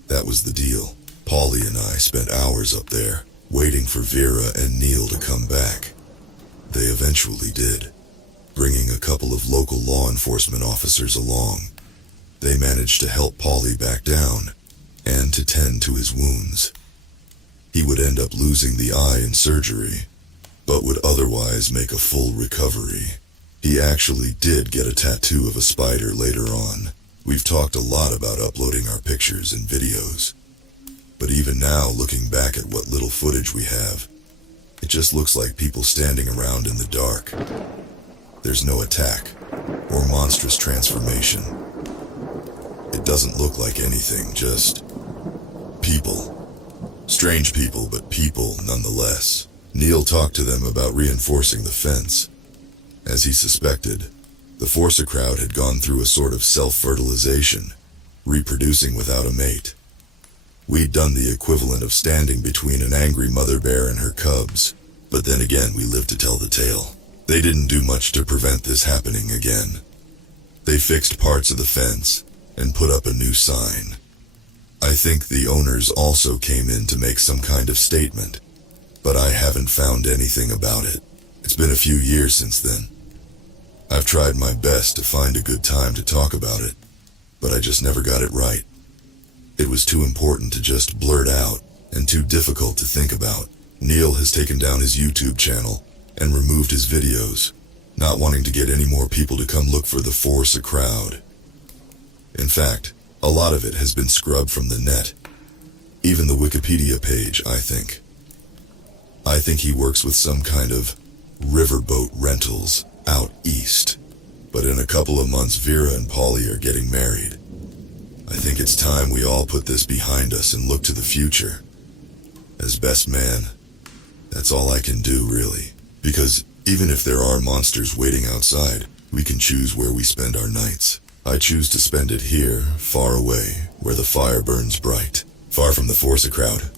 That was the deal. Polly and I spent hours up there, waiting for Vera and Neil to come back. They eventually did, bringing a couple of local law enforcement officers along. They managed to help Polly back down, and to tend to his wounds. He would end up losing the eye in surgery, but would otherwise make a full recovery. He actually did get a tattoo of a spider later on. We've talked a lot about uploading our pictures and videos. But even now, looking back at what little footage we have, it just looks like people standing around in the dark. There's no attack, or monstrous transformation. It doesn't look like anything, just people. Strange people, but people nonetheless. Neil talked to them about reinforcing the fence. As he suspected, the Foursacrowd had gone through a sort of self-fertilization, reproducing without a mate. We'd done the equivalent of standing between an angry mother bear and her cubs, but then again we lived to tell the tale. They didn't do much to prevent this happening again. They fixed parts of the fence and put up a new sign. I think the owners also came in to make some kind of statement, but I haven't found anything about it. It's been a few years since then. I've tried my best to find a good time to talk about it, but I just never got it right. It was too important to just blurt out, and too difficult to think about. Neil has taken down his YouTube channel and removed his videos, not wanting to get any more people to come look for the Foursacrowd. In fact, a lot of it has been scrubbed from the net. Even the Wikipedia page, I think. I think he works with some kind of riverboat rentals out east. But in a couple of months, Vera and Polly are getting married. I think it's time we all put this behind us and look to the future. As best man, that's all I can do, really. Because even if there are monsters waiting outside, we can choose where we spend our nights. I choose to spend it here, far away, where the fire burns bright, far from the Foursacrowd.